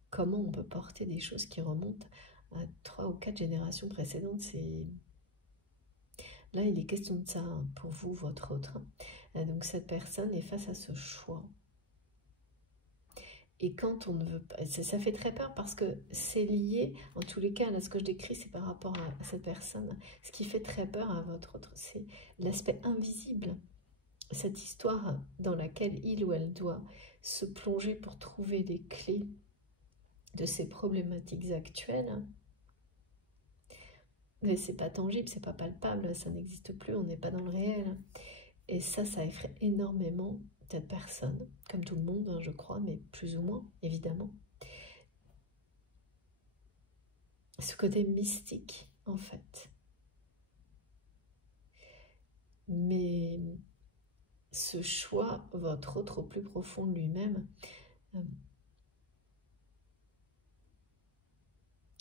comment on peut porter des choses qui remontent à 3 ou 4 générations précédentes. Là, il est question de ça, hein, pour vous, votre autre. Donc cette personne est face à ce choix. Et quand on ne veut pas, ça fait très peur parce que c'est lié, en tous les cas, là, ce que je décris, c'est par rapport à cette personne. Ce qui fait très peur à votre autre, c'est l'aspect invisible. Cette histoire dans laquelle il ou elle doit se plonger pour trouver les clés de ces problématiques actuelles. Mais c'est pas tangible, c'est pas palpable, ça n'existe plus, on n'est pas dans le réel. Et ça effraie énormément cette personne, comme tout le monde, hein, je crois, mais plus ou moins, évidemment. Ce côté mystique, en fait. Mais ce choix, votre autre au plus profond de lui-même,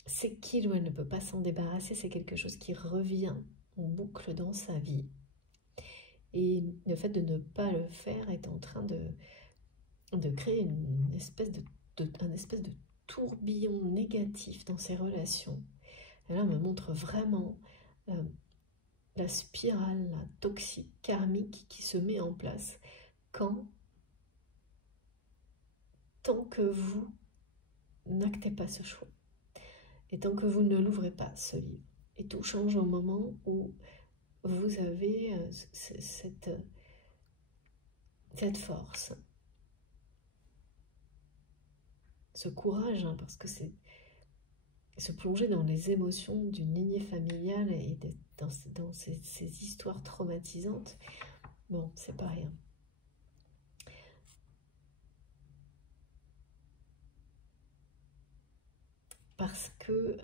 c'est qu'il ou elle ne peut pas s'en débarrasser, c'est quelque chose qui revient en boucle dans sa vie. Et le fait de ne pas le faire est en train de créer un espèce de tourbillon négatif dans ses relations. Et là, on me montre vraiment la spirale toxique, karmique qui se met en place tant que vous n'actez pas ce choix. Et tant que vous ne l'ouvrez pas, ce livre. Et tout change au moment où vous avez cette force, ce courage, hein, parce que c'est se plonger dans les émotions d'une lignée familiale et dans ces histoires traumatisantes. Bon, c'est pas rien. Parce que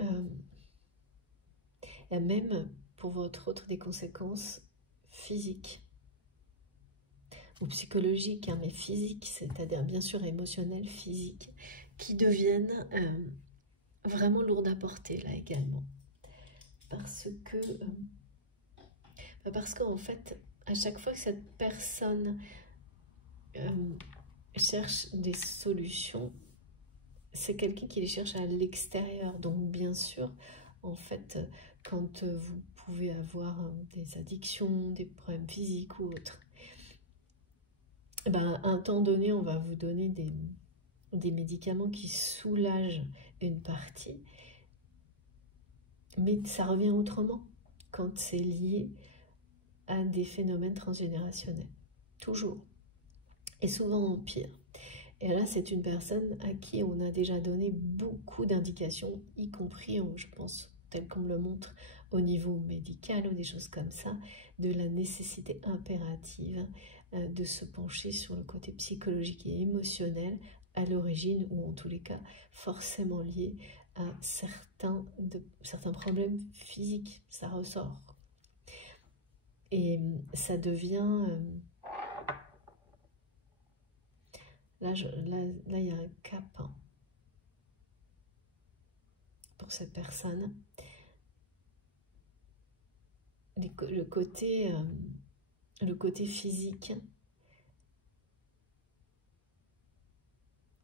il y a même pour votre autre des conséquences physiques ou psychologiques, hein, mais physiques, c'est-à-dire bien sûr émotionnelles, physiques, qui deviennent vraiment lourdes à porter là également. Parce qu'en fait, à chaque fois que cette personne cherche des solutions, c'est quelqu'un qui les cherche à l'extérieur. Donc bien sûr, en fait, quand vous pouvez avoir des addictions, des problèmes physiques ou autres, ben, à un temps donné, on va vous donner des médicaments qui soulagent une partie, mais ça revient autrement quand c'est lié à des phénomènes transgénérationnels. Toujours. Et souvent en pire. Et là, c'est une personne à qui on a déjà donné beaucoup d'indications, y compris, je pense, tel qu'on me le montre au niveau médical ou des choses comme ça, de la nécessité impérative de se pencher sur le côté psychologique et émotionnel à l'origine, ou en tous les cas forcément lié à certains problèmes physiques. Ça ressort. Et ça devient... là, il y a un cap hein, pour cette personne. Le côté physique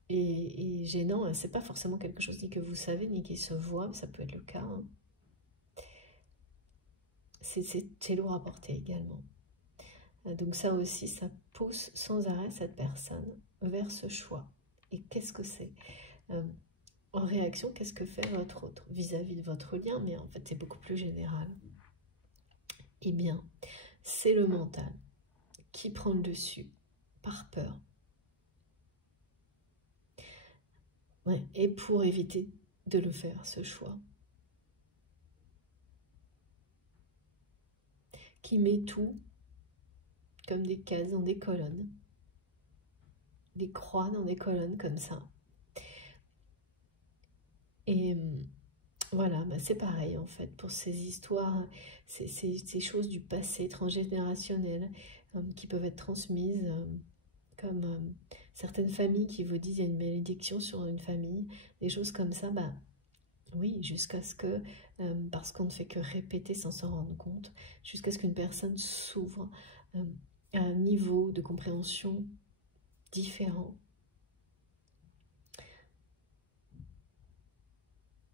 est gênant. C'est pas forcément quelque chose ni que vous savez, ni qui se voit, mais ça peut être le cas. Hein. C'est lourd à porter également. Donc ça aussi, ça pousse sans arrêt cette personne vers ce choix. Et qu'est-ce que c'est en réaction, qu'est-ce que fait votre autre vis-à-vis de votre lien? Mais en fait, c'est beaucoup plus général. Eh bien, c'est le mental qui prend le dessus par peur. Ouais, et pour éviter de le faire, ce choix. Qui met tout comme des cases dans des colonnes. Des croix dans des colonnes comme ça. Et voilà, bah c'est pareil en fait pour ces histoires, ces choses du passé transgénérationnel qui peuvent être transmises, comme certaines familles qui vous disent il y a une malédiction sur une famille, des choses comme ça, bah oui, jusqu'à ce que, parce qu'on ne fait que répéter sans s'en rendre compte, jusqu'à ce qu'une personne s'ouvre à un niveau de compréhension différent.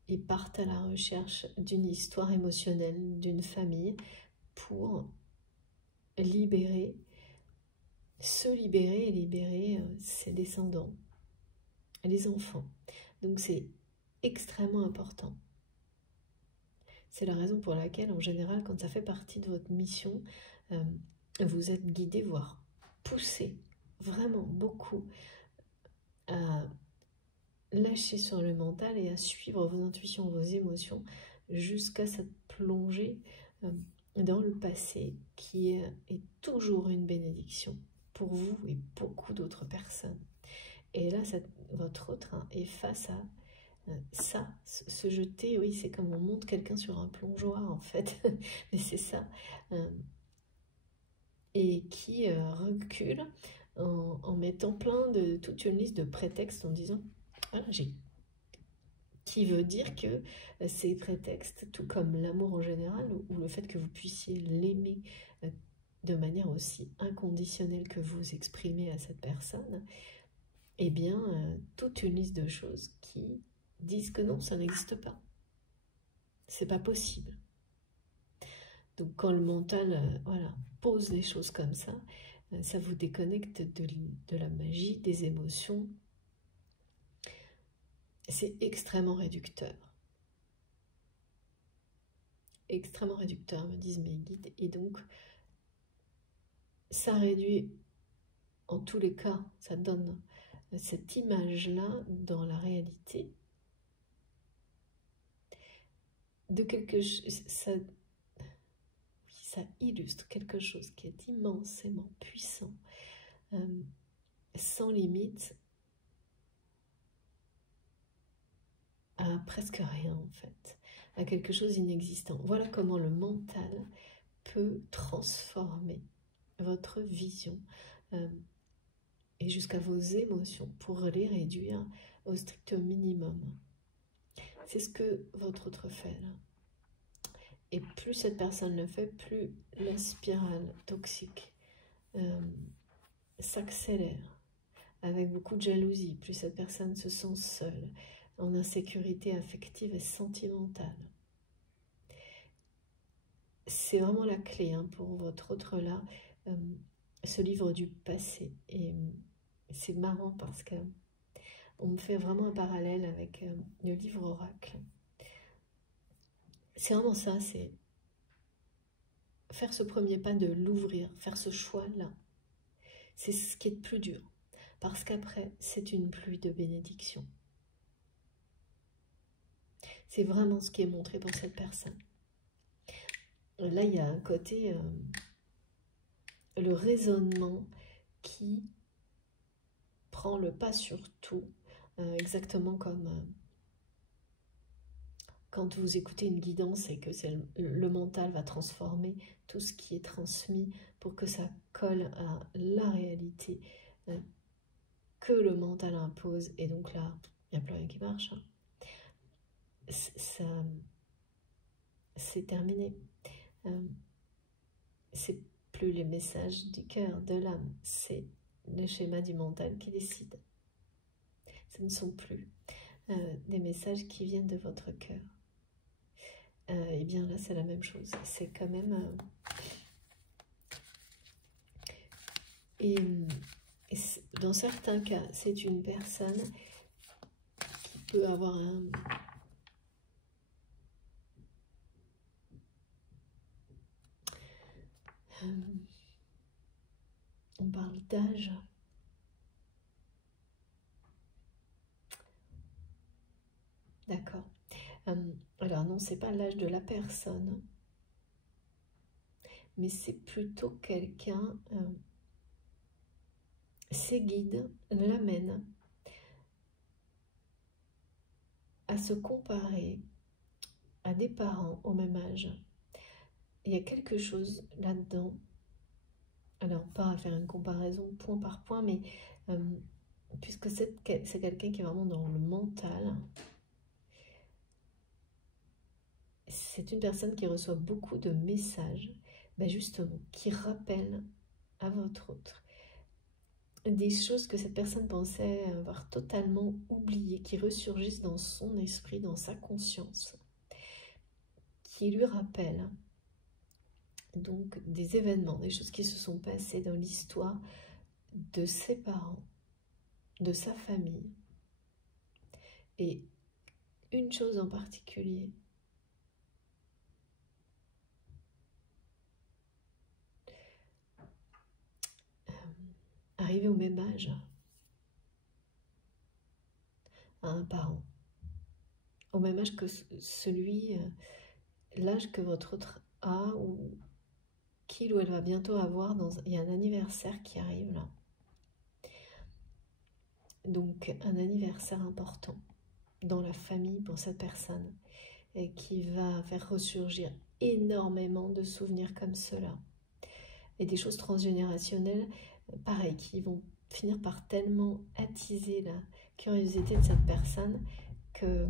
Et partent à la recherche d'une histoire émotionnelle, d'une famille, pour libérer, se libérer et libérer ses descendants, les enfants. Donc c'est extrêmement important. C'est la raison pour laquelle, en général, quand ça fait partie de votre mission, vous êtes guidé, voire poussé, vraiment beaucoup, à lâcher sur le mental et à suivre vos intuitions, vos émotions, jusqu'à cette plongée dans le passé qui est toujours une bénédiction pour vous et beaucoup d'autres personnes. Et là, votre autre est face à ça, se jeter, oui, c'est comme on monte quelqu'un sur un plongeoir en fait, mais c'est ça, et qui recule en mettant toute une liste de prétextes en disant ah, qui veut dire que ces prétextes, tout comme l'amour en général, ou le fait que vous puissiez l'aimer de manière aussi inconditionnelle que vous exprimez à cette personne, eh bien, toute une liste de choses qui disent que non, ça n'existe pas. C'est pas possible. Donc quand le mental voilà, pose des choses comme ça, ça vous déconnecte de la magie, des émotions. C'est extrêmement réducteur. Extrêmement réducteur, me disent mes guides. Et donc, ça réduit, en tous les cas, ça donne cette image-là dans la réalité de quelque chose. Ça illustre quelque chose qui est immensément puissant, sans limite, à presque rien en fait, à quelque chose d'inexistant. Voilà comment le mental peut transformer votre vision et jusqu'à vos émotions pour les réduire au strict minimum. C'est ce que votre autre fait là. Et plus cette personne le fait, plus la spirale toxique s'accélère avec beaucoup de jalousie. Plus cette personne se sent seule, en insécurité affective et sentimentale. C'est vraiment la clé hein, pour votre autre là, ce livre du passé. Et c'est marrant parce que on me fait vraiment un parallèle avec le livre Oracle. C'est vraiment ça, c'est faire ce premier pas de l'ouvrir, faire ce choix-là. C'est ce qui est le plus dur. Parce qu'après, c'est une pluie de bénédictions. C'est vraiment ce qui est montré pour cette personne. Là, il y a un côté, le raisonnement qui prend le pas sur tout, exactement comme quand vous écoutez une guidance et que le mental va transformer tout ce qui est transmis pour que ça colle à la réalité que le mental impose, et donc là, il n'y a plus rien qui marche. Hein. C'est terminé. C'est plus les messages du cœur, de l'âme, c'est le schéma du mental qui décide. Ce ne sont plus des messages qui viennent de votre cœur. Et bien là, c'est la même chose. C'est quand même... et dans certains cas, c'est une personne qui peut avoir un... on parle d'âge. D'accord. Alors non, c'est pas l'âge de la personne, mais c'est plutôt quelqu'un, ses guides l'amènent à se comparer à des parents au même âge. Il y a quelque chose là-dedans, alors pas à faire une comparaison point par point, mais puisque c'est quelqu'un qui est vraiment dans le mental, c'est une personne qui reçoit beaucoup de messages, ben justement, qui rappellent à votre autre des choses que cette personne pensait avoir totalement oubliées, qui ressurgissent dans son esprit, dans sa conscience, qui lui rappellent donc des événements, des choses qui se sont passées dans l'histoire de ses parents, de sa famille. Et une chose en particulier, arrivé au même âge à un parent, au même âge que celui, l'âge que votre autre a, ou qu'il ou elle va bientôt avoir, il y a un anniversaire qui arrive là. Donc un anniversaire important dans la famille pour cette personne, et qui va faire ressurgir énormément de souvenirs comme cela. Et des choses transgénérationnelles, pareil, qui vont finir par tellement attiser la curiosité de cette personne que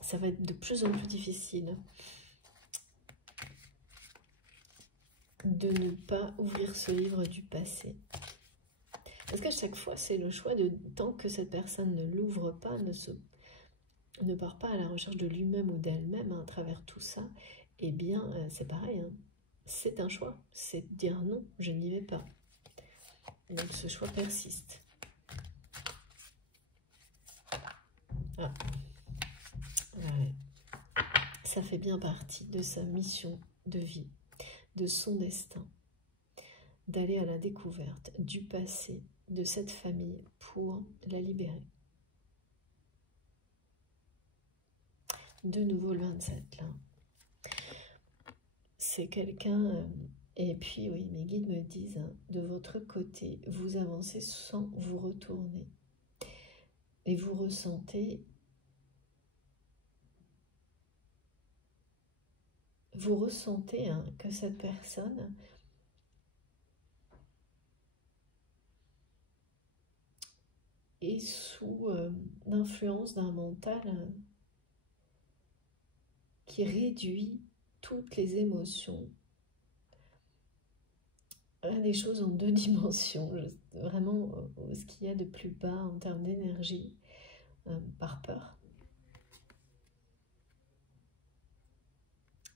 ça va être de plus en plus difficile de ne pas ouvrir ce livre du passé. Parce qu'à chaque fois, c'est le choix de, tant que cette personne ne l'ouvre pas, ne part pas à la recherche de lui-même ou d'elle-même à travers tout ça, eh bien, c'est pareil, hein. C'est un choix, c'est de dire non, je n'y vais pas. Donc ce choix persiste. Ah. Ouais. Ça fait bien partie de sa mission de vie, de son destin, d'aller à la découverte du passé de cette famille pour la libérer. De nouveau le 27 là. C'est quelqu'un, et puis oui, mes guides me disent, hein, de votre côté, vous avancez sans vous retourner. Et vous ressentez, hein, que cette personne est sous l'influence d'un mental qui réduit toutes les émotions à des choses en 2 dimensions, vraiment ce qu'il y a de plus bas en termes d'énergie, par peur.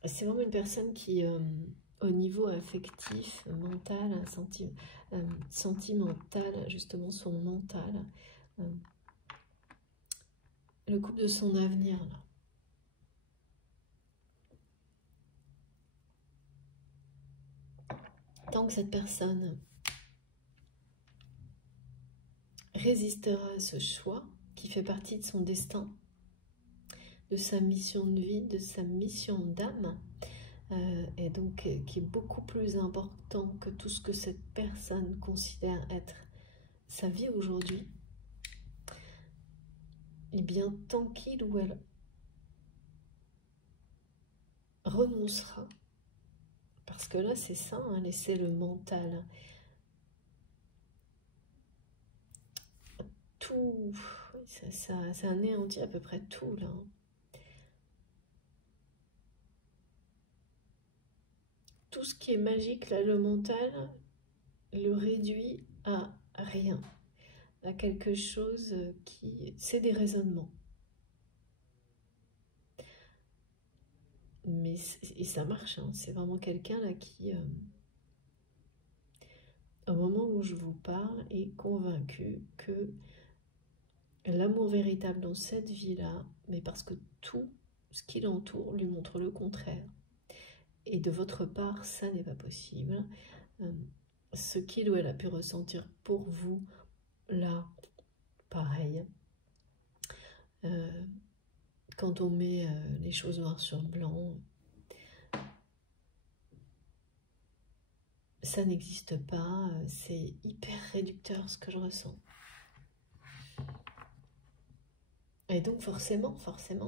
C'est vraiment une personne qui, au niveau affectif, mental, sentimental, justement son mental, le couple de son avenir, là. Tant que cette personne résistera à ce choix qui fait partie de son destin, de sa mission de vie, de sa mission d'âme, et donc qui est beaucoup plus important que tout ce que cette personne considère être sa vie aujourd'hui, et bien tant qu'il ou elle renoncera, parce que là c'est ça, hein, laisser le mental, tout, ça anéantit à peu près tout là. Tout ce qui est magique, là, le mental le réduit à rien, à quelque chose qui... c'est des raisonnements. Mais et ça marche, hein, c'est vraiment quelqu'un là qui, au moment où je vous parle, est convaincu que l'amour véritable dans cette vie-là, mais parce que tout ce qui l'entoure lui montre le contraire. Et de votre part, ça n'est pas possible. Ce qu'il ou elle a pu ressentir pour vous, là, pareil. Quand on met les choses noir sur blanc, ça n'existe pas, c'est hyper réducteur ce que je ressens. Et donc forcément,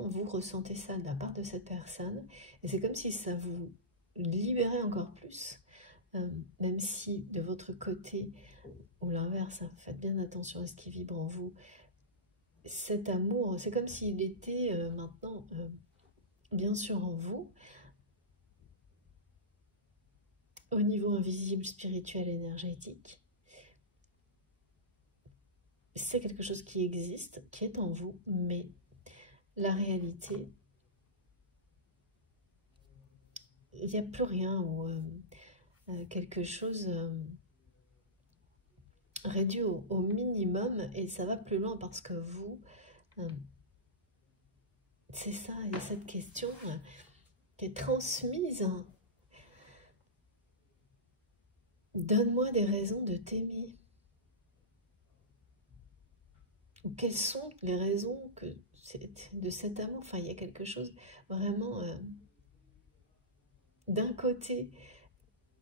vous ressentez ça de la part de cette personne, et c'est comme si ça vous libérait encore plus, même si de votre côté, ou l'inverse, hein, faites bien attention à ce qui vibre en vous, cet amour, c'est comme s'il était maintenant, bien sûr en vous, au niveau invisible, spirituel, énergétique. C'est quelque chose qui existe, qui est en vous, mais la réalité, il n'y a plus rien, ou quelque chose réduit au minimum, et ça va plus loin parce que vous, c'est ça, il y a cette question qui est transmise, hein. Donne-moi des raisons de t'aimer. Ou quelles sont les raisons de cet amour? Enfin, il y a quelque chose vraiment d'un côté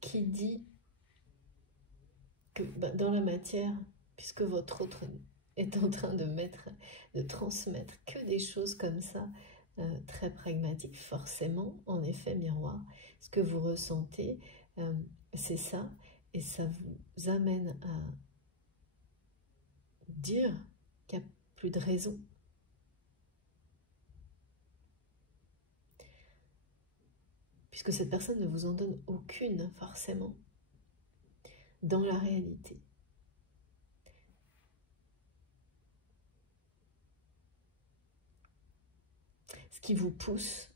qui dit que dans la matière, puisque votre autre est en train de transmettre que des choses comme ça, très pragmatiques, forcément, en effet, miroir, ce que vous ressentez, c'est ça, et ça vous amène à dire qu'il n'y a plus de raison. Puisque cette personne ne vous en donne aucune, forcément, dans la réalité. Ce qui vous pousse,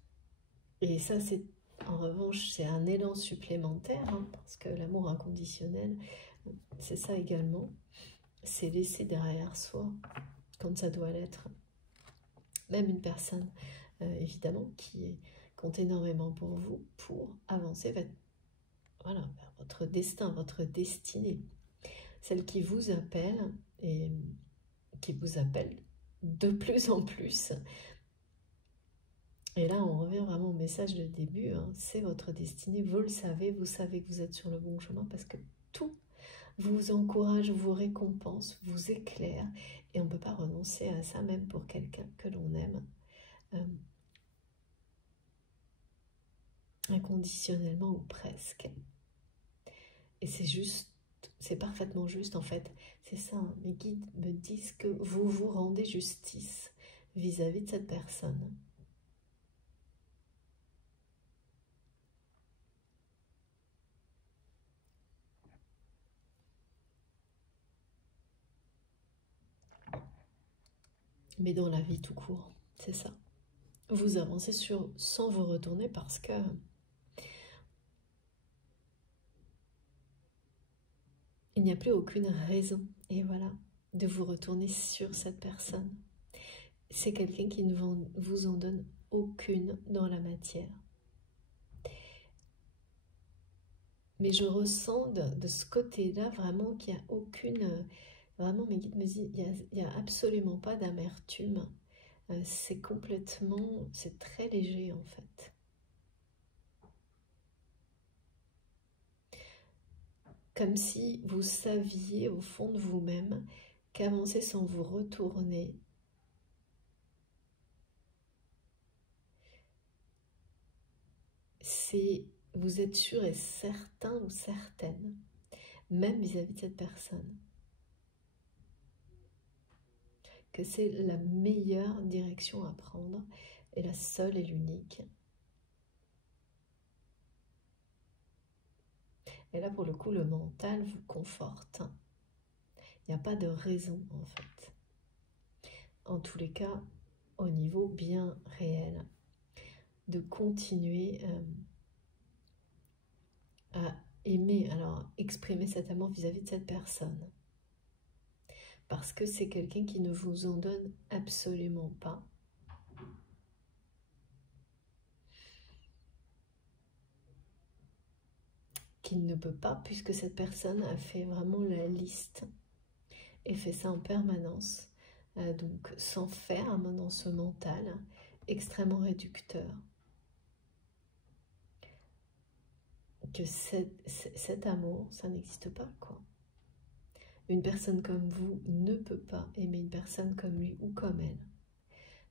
et ça c'est en revanche c'est un élan supplémentaire, hein, parce que l'amour inconditionnel, c'est ça également, c'est laisser derrière soi, quand ça doit l'être, même une personne, évidemment, qui compte énormément pour vous, pour avancer vers votre destin, votre destinée. Celle qui vous appelle, et qui vous appelle de plus en plus. Et là, on revient vraiment au message de début, hein, c'est votre destinée, vous le savez, vous savez que vous êtes sur le bon chemin parce que tout vous encourage, vous récompense, vous éclaire, et on ne peut pas renoncer à ça, même pour quelqu'un que l'on aime, inconditionnellement ou presque. Et c'est juste, c'est parfaitement juste en fait, c'est ça, hein, mes guides me disent que vous vous rendez justice vis-à-vis de cette personne. Mais dans la vie tout court, c'est ça. Vous avancez sans vous retourner parce que il n'y a plus aucune raison, et voilà, de vous retourner sur cette personne. C'est quelqu'un qui ne vous en donne aucune dans la matière. Mais je ressens de ce côté-là vraiment qu'il n'y a aucune... Vraiment, mes guides me disent, il n'y a absolument pas d'amertume. C'est complètement... c'est très léger en fait. comme si vous saviez au fond de vous-même qu'avancer sans vous retourner, c'est, vous êtes sûr et certain ou certaine, même vis-à-vis de cette personne, que c'est la meilleure direction à prendre et la seule et l'unique. Et là, pour le coup, le mental vous conforte. Il n'y a pas de raison, en fait. En tous les cas, au niveau bien réel, de continuer à aimer, alors exprimer cet amour vis-à-vis de cette personne. Parce que c'est quelqu'un qui ne vous en donne absolument pas. Qu'il ne peut pas, puisque cette personne a fait vraiment la liste et fait ça en permanence. Donc s'enferme dans ce mental extrêmement réducteur. Que cet amour, ça n'existe pas, quoi. Une personne comme vous ne peut pas aimer une personne comme lui ou comme elle.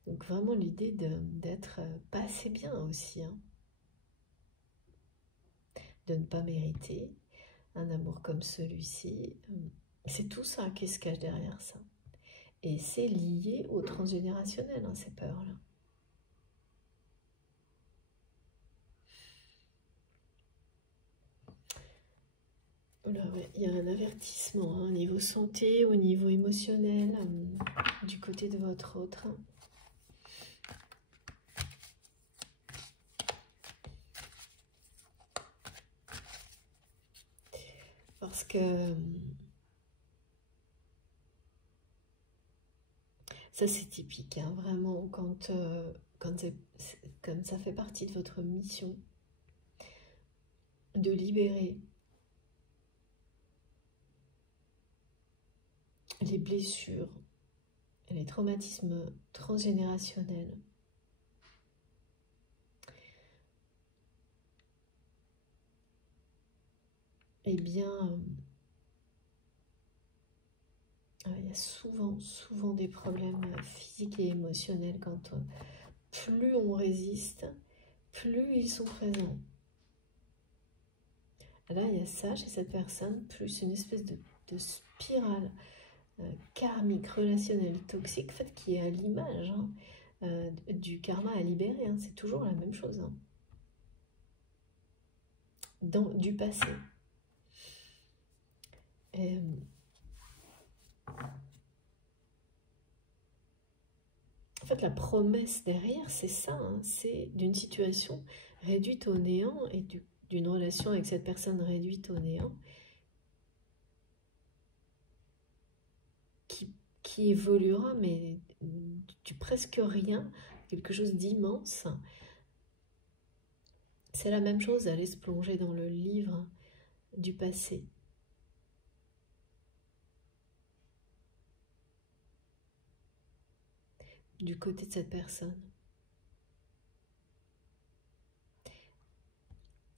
Donc vraiment l'idée d'être pas assez bien aussi, hein. De ne pas mériter un amour comme celui-ci. C'est tout ça qui se cache derrière ça. Et c'est lié au transgénérationnel, hein, ces peurs-là. Alors, il y a un avertissement hein, au niveau santé, au niveau émotionnel, du côté de votre autre. Parce que ça c'est typique, hein, vraiment, quand ça fait partie de votre mission de libérer les blessures, les traumatismes transgénérationnels. Eh bien, il y a souvent des problèmes physiques et émotionnels quand plus on résiste, plus ils sont présents. Là, il y a ça chez cette personne, plus une espèce de spirale karmique, relationnelle, toxique, en fait, qui est à l'image hein, du karma à libérer. Hein, c'est toujours la même chose. Hein. Du passé. En fait, la promesse derrière, c'est ça. Hein, c'est d'une situation réduite au néant et d'une relation avec cette personne réduite au néant qui évoluera, mais du presque rien, quelque chose d'immense. C'est la même chose, aller se plonger dans le livre du passé. Du côté de cette personne.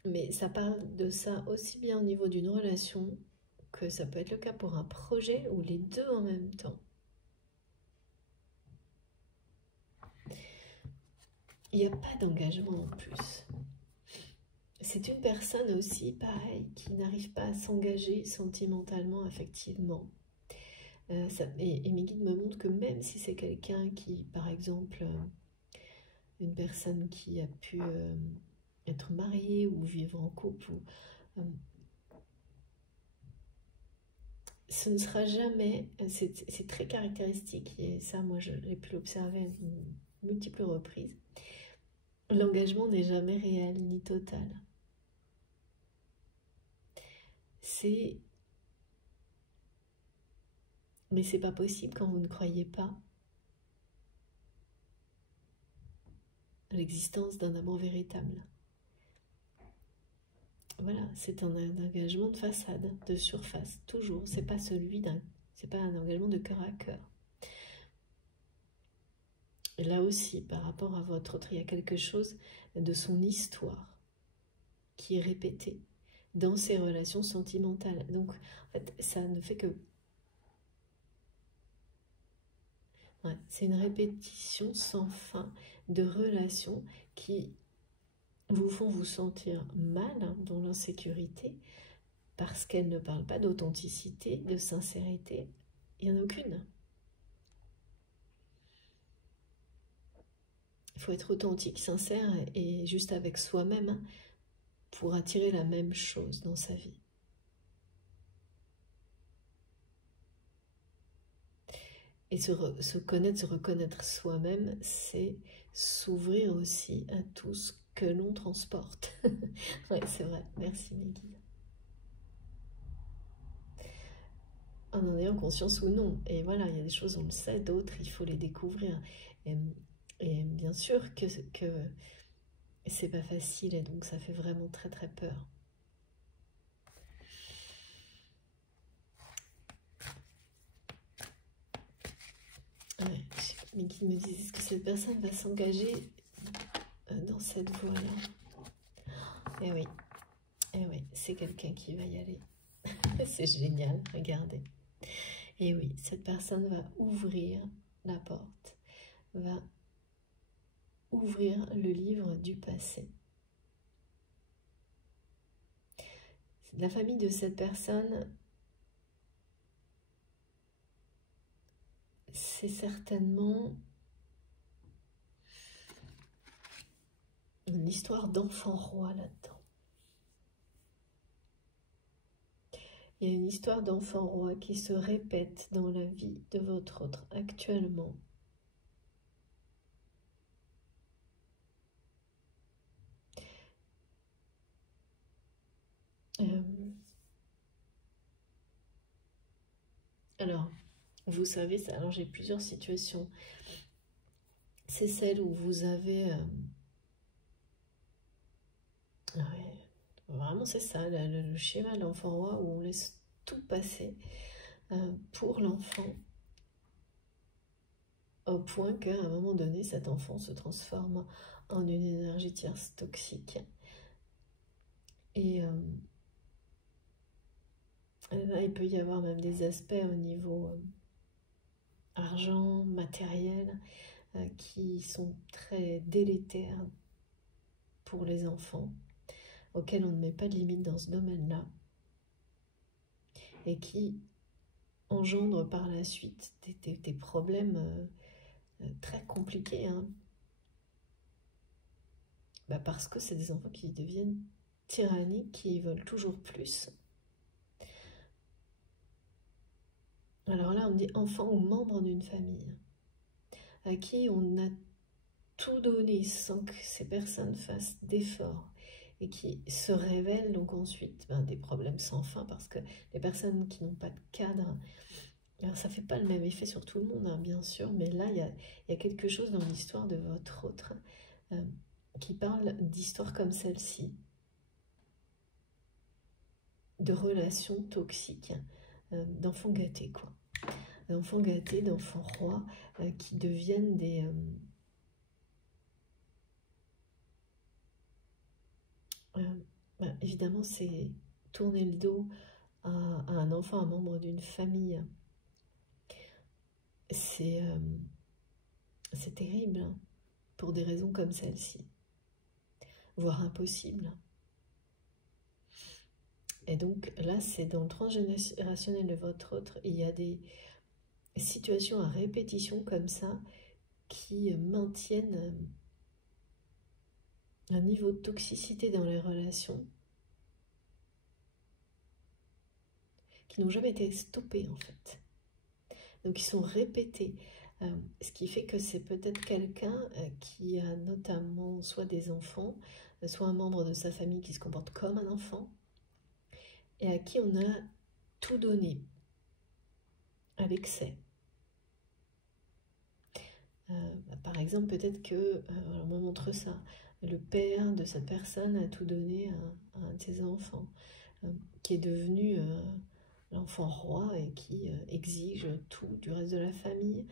Mais ça parle de ça aussi bien au niveau d'une relation que ça peut être le cas pour un projet ou les deux en même temps. Il n'y a pas d'engagement en plus. C'est une personne aussi, pareil, qui n'arrive pas à s'engager sentimentalement, affectivement. Et mes guides me montrent que même si c'est quelqu'un qui, par exemple, une personne qui a pu être mariée ou vivre en couple, ce ne sera jamais, c'est très caractéristique, et ça moi j'ai pu l'observer à multiples reprises, l'engagement n'est jamais réel ni total. Mais c'est pas possible quand vous ne croyez pas à l'existence d'un amour véritable. Voilà, c'est un engagement de façade, de surface, toujours. C'est pas c'est pas un engagement de cœur à cœur. Et là aussi, par rapport à votre autre, il y a quelque chose de son histoire qui est répété. dans ses relations sentimentales. Donc, en fait, ça ne fait que... Ouais, c'est une répétition sans fin de relations qui vous font vous sentir mal, hein, dans l'insécurité, parce qu'elles ne parlent pas d'authenticité, de sincérité. Il n'y en a aucune. Il faut être authentique, sincère et juste avec soi-même, hein, pour attirer la même chose dans sa vie. Et se connaître, se reconnaître soi-même, c'est s'ouvrir aussi à tout ce que l'on transporte. Ouais, c'est vrai. Merci, mes guides. En ayant conscience ou non. Et voilà, il y a des choses, on le sait, d'autres, il faut les découvrir. Et bien sûr que c'est pas facile, et donc ça fait vraiment très très peur. Ouais, mais qui me disent, est-ce que cette personne va s'engager dans cette voie-là? Eh oui, c'est quelqu'un qui va y aller. C'est génial, regardez. Et oui, cette personne va ouvrir la porte, va ouvrir le livre du passé. La famille de cette personne, c'est certainement une histoire d'enfant roi là-dedans. Il y a une histoire d'enfant roi qui se répète dans la vie de votre autre actuellement. Alors, vous savez, alors j'ai plusieurs situations. C'est celle où vous avez... ouais, vraiment, c'est ça, le schéma de l'enfant roi où on laisse tout passer pour l'enfant, au point qu'à un moment donné, cet enfant se transforme en une énergie tierce toxique. Et là, il peut y avoir même des aspects au niveau argent, matériel, qui sont très délétères pour les enfants, auxquels on ne met pas de limite dans ce domaine-là, et qui engendrent par la suite des problèmes très compliqués, hein. Parce que c'est des enfants qui deviennent tyranniques, qui veulent toujours plus. Alors là, on dit enfant ou membre d'une famille, à qui on a tout donné sans que ces personnes fassent d'efforts, et qui se révèlent donc ensuite des problèmes sans fin, parce que les personnes qui n'ont pas de cadre, alors ça ne fait pas le même effet sur tout le monde, hein, bien sûr, mais là, il y a quelque chose dans l'histoire de votre autre qui parle d'histoires comme celle-ci, de relations toxiques, d'enfants gâtés, quoi. D'enfants gâtés, d'enfants rois, qui deviennent des... évidemment, c'est tourner le dos à un enfant, un membre d'une famille. C'est terrible, hein, pour des raisons comme celle-ci, voire impossible. Et donc là, c'est dans le transgénérationnel de votre autre, il y a des situations à répétition comme ça qui maintiennent un niveau de toxicité dans les relations qui n'ont jamais été stoppés, en fait. Donc ils sont répétés, ce qui fait que c'est peut-être quelqu'un qui a notamment soit des enfants, soit un membre de sa famille qui se comporte comme un enfant, et à qui on a tout donné à l'excès. Par exemple, peut-être que, on me montre ça, le père de cette personne a tout donné à un de ses enfants, qui est devenu l'enfant roi et qui exige tout du reste de la famille,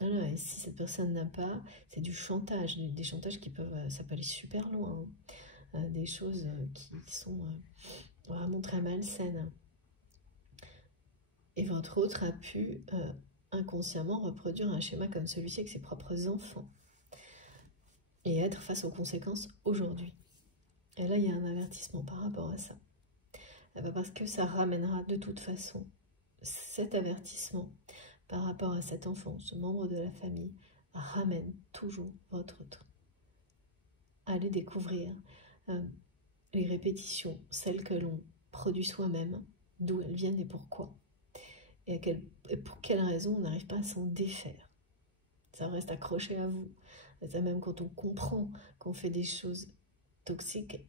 voilà, et si cette personne n'a pas, c'est du chantage, des chantages qui peuvent, ça peut aller super loin, hein. des choses qui sont vraiment très malsaines. Et votre autre a pu inconsciemment reproduire un schéma comme celui-ci avec ses propres enfants et être face aux conséquences aujourd'hui. Et là, il y a un avertissement par rapport à ça. Parce que ça ramènera de toute façon cet avertissement par rapport à cet enfant, ce membre de la famille, ramène toujours votre autre. Allez découvrir les répétitions, celles que l'on produit soi-même, d'où elles viennent et pourquoi. Et pour quelle raison on n'arrive pas à s'en défaire. Ça reste accroché à vous. Ça, même quand on comprend qu'on fait des choses toxiques,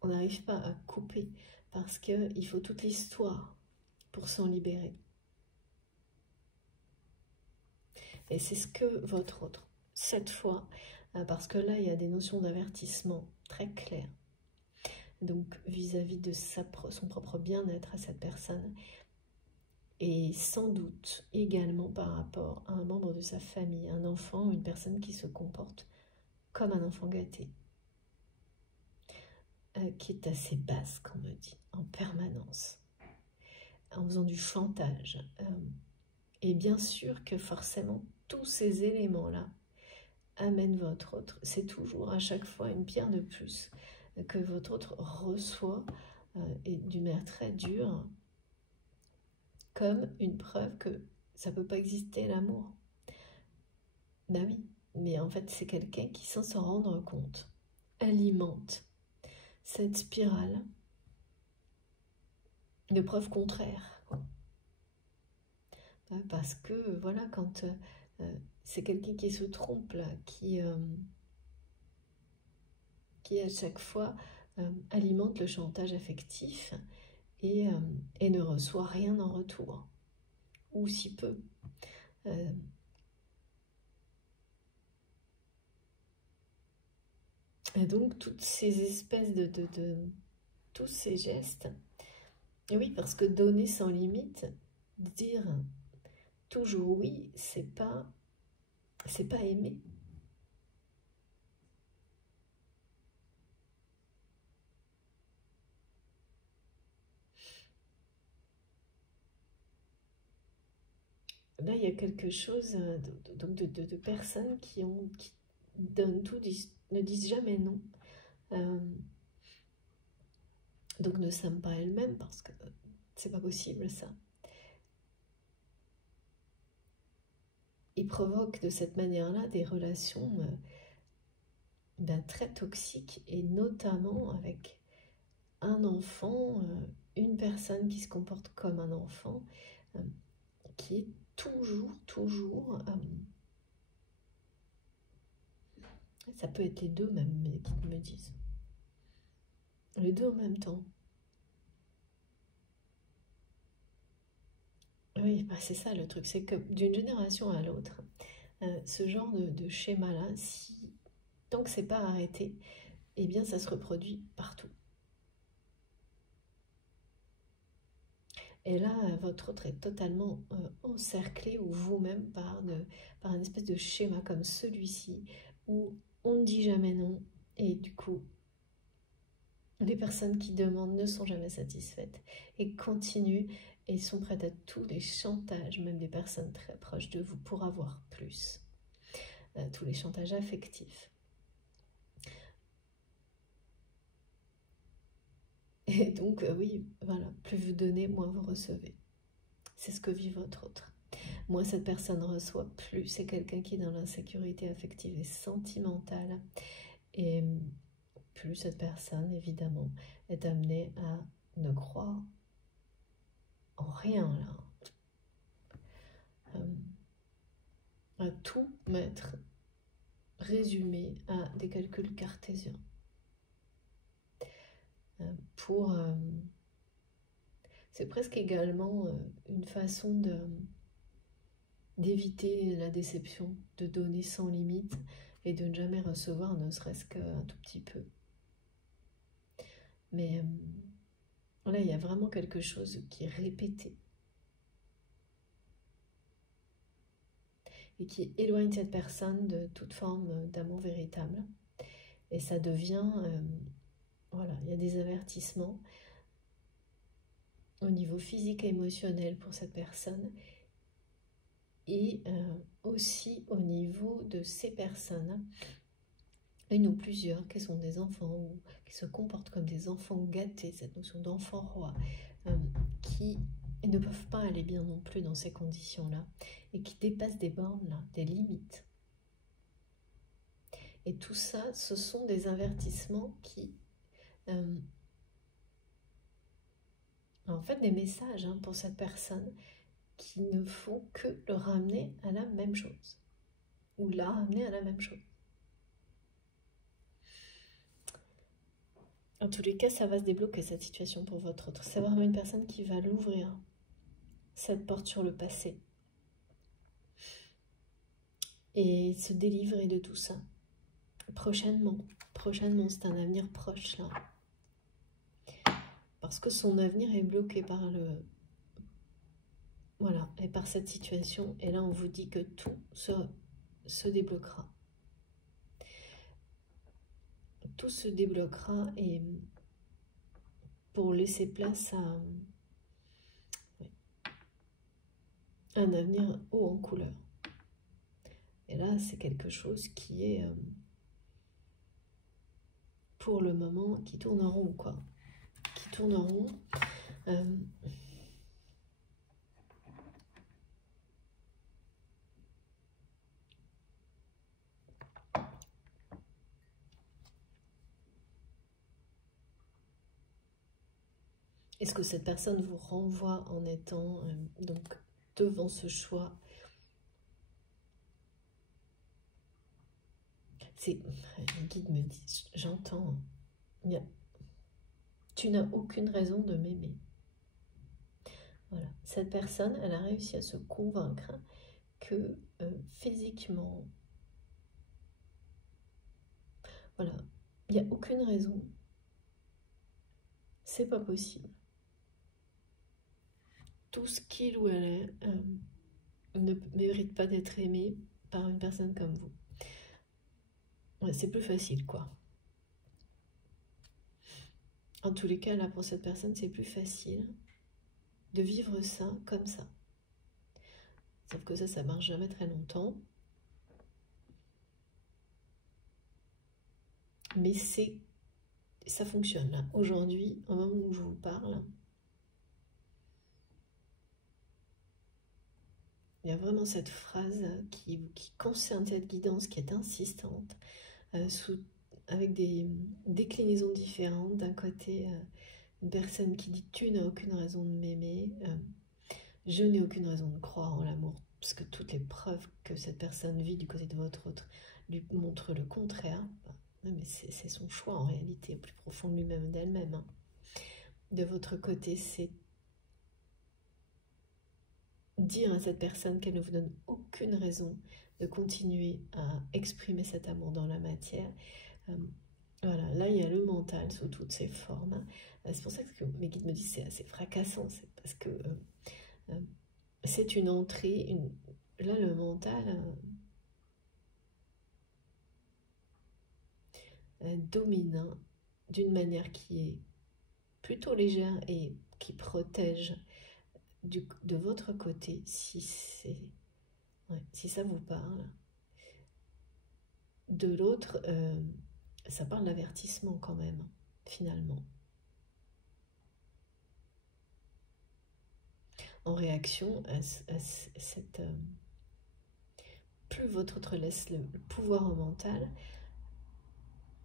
on n'arrive pas à couper parce qu'il faut toute l'histoire pour s'en libérer. Et c'est ce que votre autre, cette fois, parce que là, il y a des notions d'avertissement très claires. Donc, vis-à-vis de son propre bien-être à cette personne, et sans doute également par rapport à un membre de sa famille, un enfant, une personne qui se comporte comme un enfant gâté, qui est assez basse, qu'on me dit, en permanence, en faisant du chantage. Et bien sûr que forcément, tous ces éléments-là amènent votre autre. C'est toujours à chaque fois une pierre de plus que votre autre reçoit, et d'une manière très dure, comme une preuve que ça ne peut pas exister l'amour. Ben oui, mais en fait c'est quelqu'un qui, sans s'en rendre compte, alimente cette spirale de preuves contraires. Parce que voilà, quand c'est quelqu'un qui se trompe là, qui à chaque fois alimente le chantage affectif et ne reçoit rien en retour, ou si peu. Et donc toutes ces espèces tous ces gestes, et oui, parce que donner sans limite, dire toujours oui, c'est pas aimer. Là, il y a quelque chose de personnes qui donnent tout, ne disent jamais non. Donc ne s'aiment pas elles-mêmes parce que c'est pas possible ça. Ils provoquent de cette manière-là des relations très toxiques, et notamment avec un enfant, une personne qui se comporte comme un enfant, qui est toujours, ça peut être les deux même qui me disent, les deux en même temps. Oui, bah c'est ça le truc, c'est que d'une génération à l'autre, ce genre de schéma-là, tant que c'est pas arrêté, eh bien ça se reproduit partout. Et là, votre autre est totalement encerclé, ou vous-même, par une espèce de schéma comme celui-ci, où on ne dit jamais non, et du coup, les personnes qui demandent ne sont jamais satisfaites, et continuent, et sont prêtes à tous les chantages, même des personnes très proches de vous, pour avoir plus. Tous les chantages affectifs. Et donc, oui, voilà, plus vous donnez, moins vous recevez. C'est ce que vit votre autre. Moins cette personne reçoit, plus c'est quelqu'un qui est dans l'insécurité affective et sentimentale. Et plus cette personne, évidemment, est amenée à ne croire en rien, là. À tout mettre résumé à des calculs cartésiens. C'est presque également une façon d'éviter la déception, de donner sans limite et de ne jamais recevoir, ne serait-ce qu'un tout petit peu. Mais là, il y a vraiment quelque chose qui est répété et qui éloigne cette personne de toute forme d'amour véritable. Et ça devient, voilà, il y a des avertissements au niveau physique et émotionnel pour cette personne, et aussi au niveau de ces personnes, une ou plusieurs, qui sont des enfants ou qui se comportent comme des enfants gâtés, cette notion d'enfant roi, qui ne peuvent pas aller bien non plus dans ces conditions-là, et qui dépassent des bornes, là, des limites. Et tout ça, ce sont des avertissements qui... en fait, des messages pour cette personne qui ne font que le ramener à la même chose, ou la ramener à la même chose. En tous les cas, ça va se débloquer cette situation pour votre autre. C'est vraiment une personne qui va l'ouvrir, cette porte sur le passé, et se délivrer de tout ça. Prochainement, c'est un avenir proche là. Parce que son avenir est bloqué par le... Voilà, et par cette situation. Et là, on vous dit que tout se débloquera. Tout se débloquera, et pour laisser place à un avenir haut en couleur. Et là, c'est quelque chose qui est, pour le moment, qui tourne en rond, quoi. Qui tourne en rond. Est-ce que cette personne vous renvoie en étant donc devant ce choix? Les guides me disent, j'entends, tu n'as aucune raison de m'aimer. Voilà, cette personne, elle a réussi à se convaincre que physiquement, voilà, il n'y a aucune raison, c'est pas possible. Tout ce qu'il ou elle est ne mérite pas d'être aimé par une personne comme vous. Ouais, c'est plus facile, quoi. En tous les cas, là, pour cette personne, c'est plus facile de vivre ça comme ça. Sauf que ça marche jamais très longtemps. Mais ça fonctionne, là. Aujourd'hui, au moment où je vous parle, il y a vraiment cette phrase qui concerne cette guidance, qui est insistante, avec des déclinaisons différentes. D'un côté, une personne qui dit « tu n'as aucune raison de m'aimer », je n'ai aucune raison de croire en l'amour, parce que toutes les preuves que cette personne vit du côté de votre autre lui montrent le contraire. Mais c'est son choix en réalité, au plus profond de lui-même et d'elle-même. De votre côté, c'est dire à cette personne qu'elle ne vous donne aucune raison de continuer à exprimer cet amour dans la matière. Voilà, là il y a le mental sous toutes ses formes. C'est pour ça que mes guides me disent c'est assez fracassant, c'est parce que c'est une entrée, là le mental domine d'une manière qui est plutôt légère et qui protège de votre côté, si ça vous parle. De l'autre, ça parle d'avertissement quand même, finalement. En réaction à cette... plus votre autre laisse le pouvoir au mental,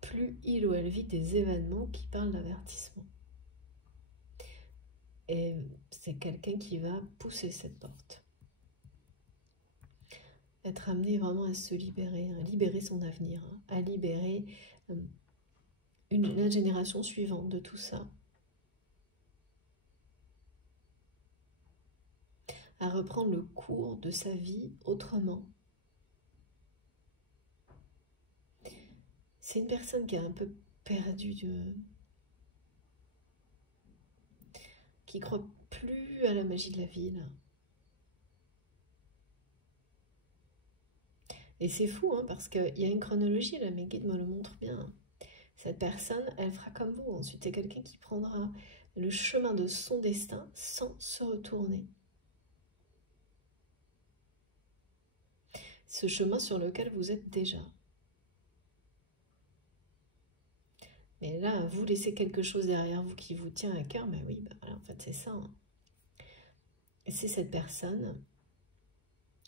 plus il ou elle vit des événements qui parlent d'avertissement. Et c'est quelqu'un qui va pousser cette porte. Être amené vraiment à se libérer, à libérer son avenir, à libérer la génération suivante de tout ça. À reprendre le cours de sa vie autrement. C'est une personne qui a un peu perdu qui croit plus à la magie de la vie, là. Et c'est fou, parce qu'il y a une chronologie, là, mes guides me le montrent bien. Cette personne, elle fera comme vous. Ensuite, c'est quelqu'un qui prendra le chemin de son destin sans se retourner. Ce chemin sur lequel vous êtes déjà. Mais là, vous laissez quelque chose derrière vous qui vous tient à cœur. Mais oui, bah voilà, en fait, c'est ça. Hein. Et c'est cette personne.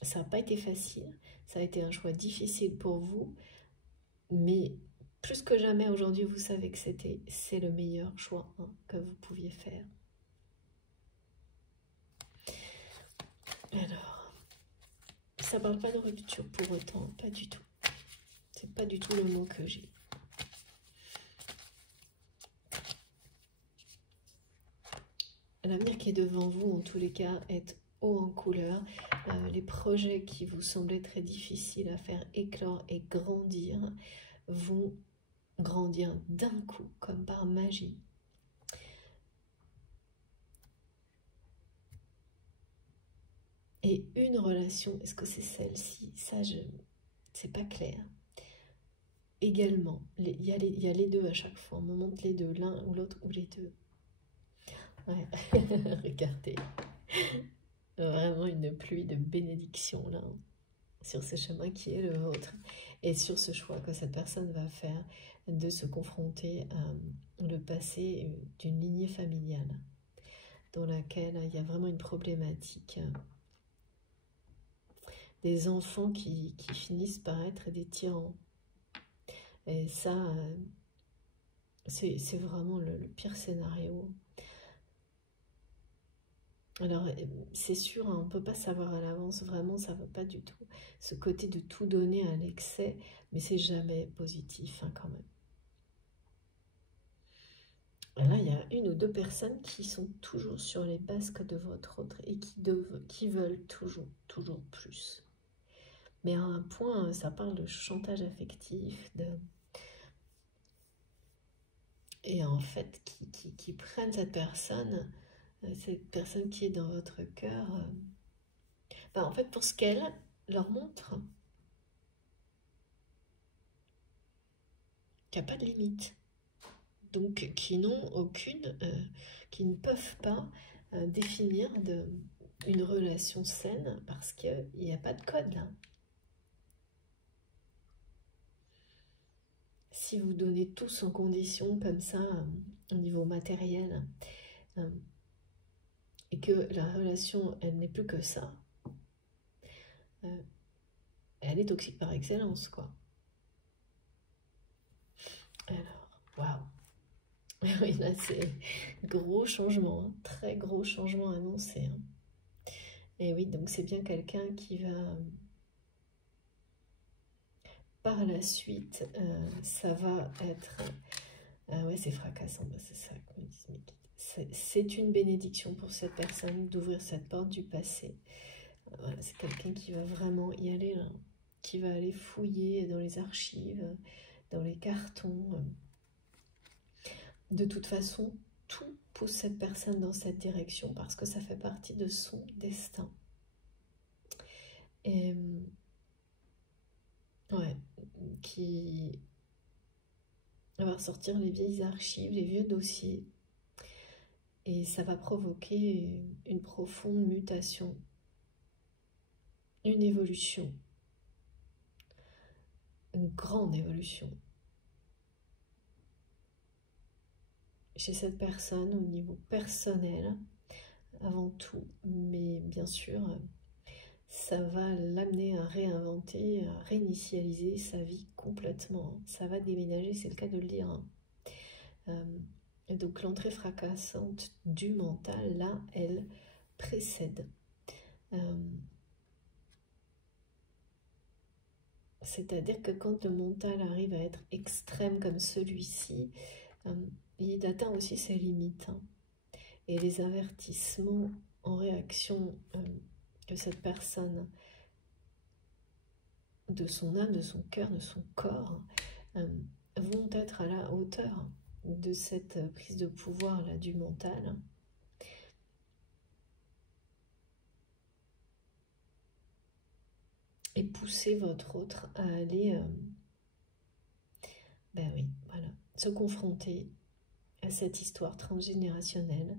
Ça n'a pas été facile. Ça a été un choix difficile pour vous. Mais plus que jamais aujourd'hui, vous savez que c'est le meilleur choix hein, que vous pouviez faire. Alors, ça parle pas de rupture pour autant, pas du tout. C'est pas du tout le mot que j'ai. L'avenir qui est devant vous, en tous les cas, est haut en couleur. Les projets qui vous semblaient très difficiles à faire éclore et grandir vont grandir d'un coup, comme par magie. Et une relation, est-ce que c'est celle-ci? Ça, c'est pas clair. Également, il y a les deux à chaque fois. On me montre les deux, l'un ou l'autre ou les deux. Ouais, regardez. Vraiment une pluie de bénédictions là, sur ce chemin qui est le vôtre. Et sur ce choix que cette personne va faire de se confronter à le passé d'une lignée familiale dans laquelle il y a vraiment une problématique. Des enfants qui finissent par être des tyrans. Et ça, c'est vraiment le pire scénario. Alors, c'est sûr, hein, on ne peut pas savoir à l'avance, vraiment, ça ne va pas du tout. Ce côté de tout donner à l'excès, mais c'est jamais positif hein, quand même. Et là, il y a une ou deux personnes qui sont toujours sur les basques de votre autre et qui veulent toujours plus. Mais à un point, ça parle de chantage affectif, et en fait, qui prennent cette personne qui est dans votre cœur, en fait, pour ce qu'elle leur montre, qu'il n'y a pas de limite. Donc, qui n'ont aucune, qui ne peuvent pas définir une relation saine parce qu'il n'y a pas de code là. Si vous donnez tout sans condition comme ça, au niveau matériel, et que la relation, elle n'est plus que ça, elle est toxique par excellence, quoi. Alors, waouh. Oui, là, c'est gros changement, hein, très gros changement annoncé. Hein. Et oui, donc c'est bien quelqu'un qui va... Par la suite, ça va être... ouais, c'est fracassant, c'est ça que me disent mes guides. C'est une bénédiction pour cette personne d'ouvrir cette porte du passé. Voilà, c'est quelqu'un qui va vraiment y aller, là, qui va aller fouiller dans les archives, dans les cartons. De toute façon, tout pousse cette personne dans cette direction parce que ça fait partie de son destin. Et ouais, qui va ressortir les vieilles archives, les vieux dossiers. Et ça va provoquer une profonde mutation, une évolution, une grande évolution. Chez cette personne, au niveau personnel, avant tout, mais bien sûr, ça va l'amener à réinventer, à réinitialiser sa vie complètement. Ça va déménager, c'est le cas de le dire. Et donc l'entrée fracassante du mental, là, elle précède. C'est-à-dire que quand le mental arrive à être extrême comme celui-ci, il atteint aussi ses limites. Hein. Et les avertissements en réaction que cette personne, de son âme, de son cœur, de son corps, vont être à la hauteur de cette prise de pouvoir là du mental. Et pousser votre autre à aller, ben oui, voilà, se confronter à cette histoire transgénérationnelle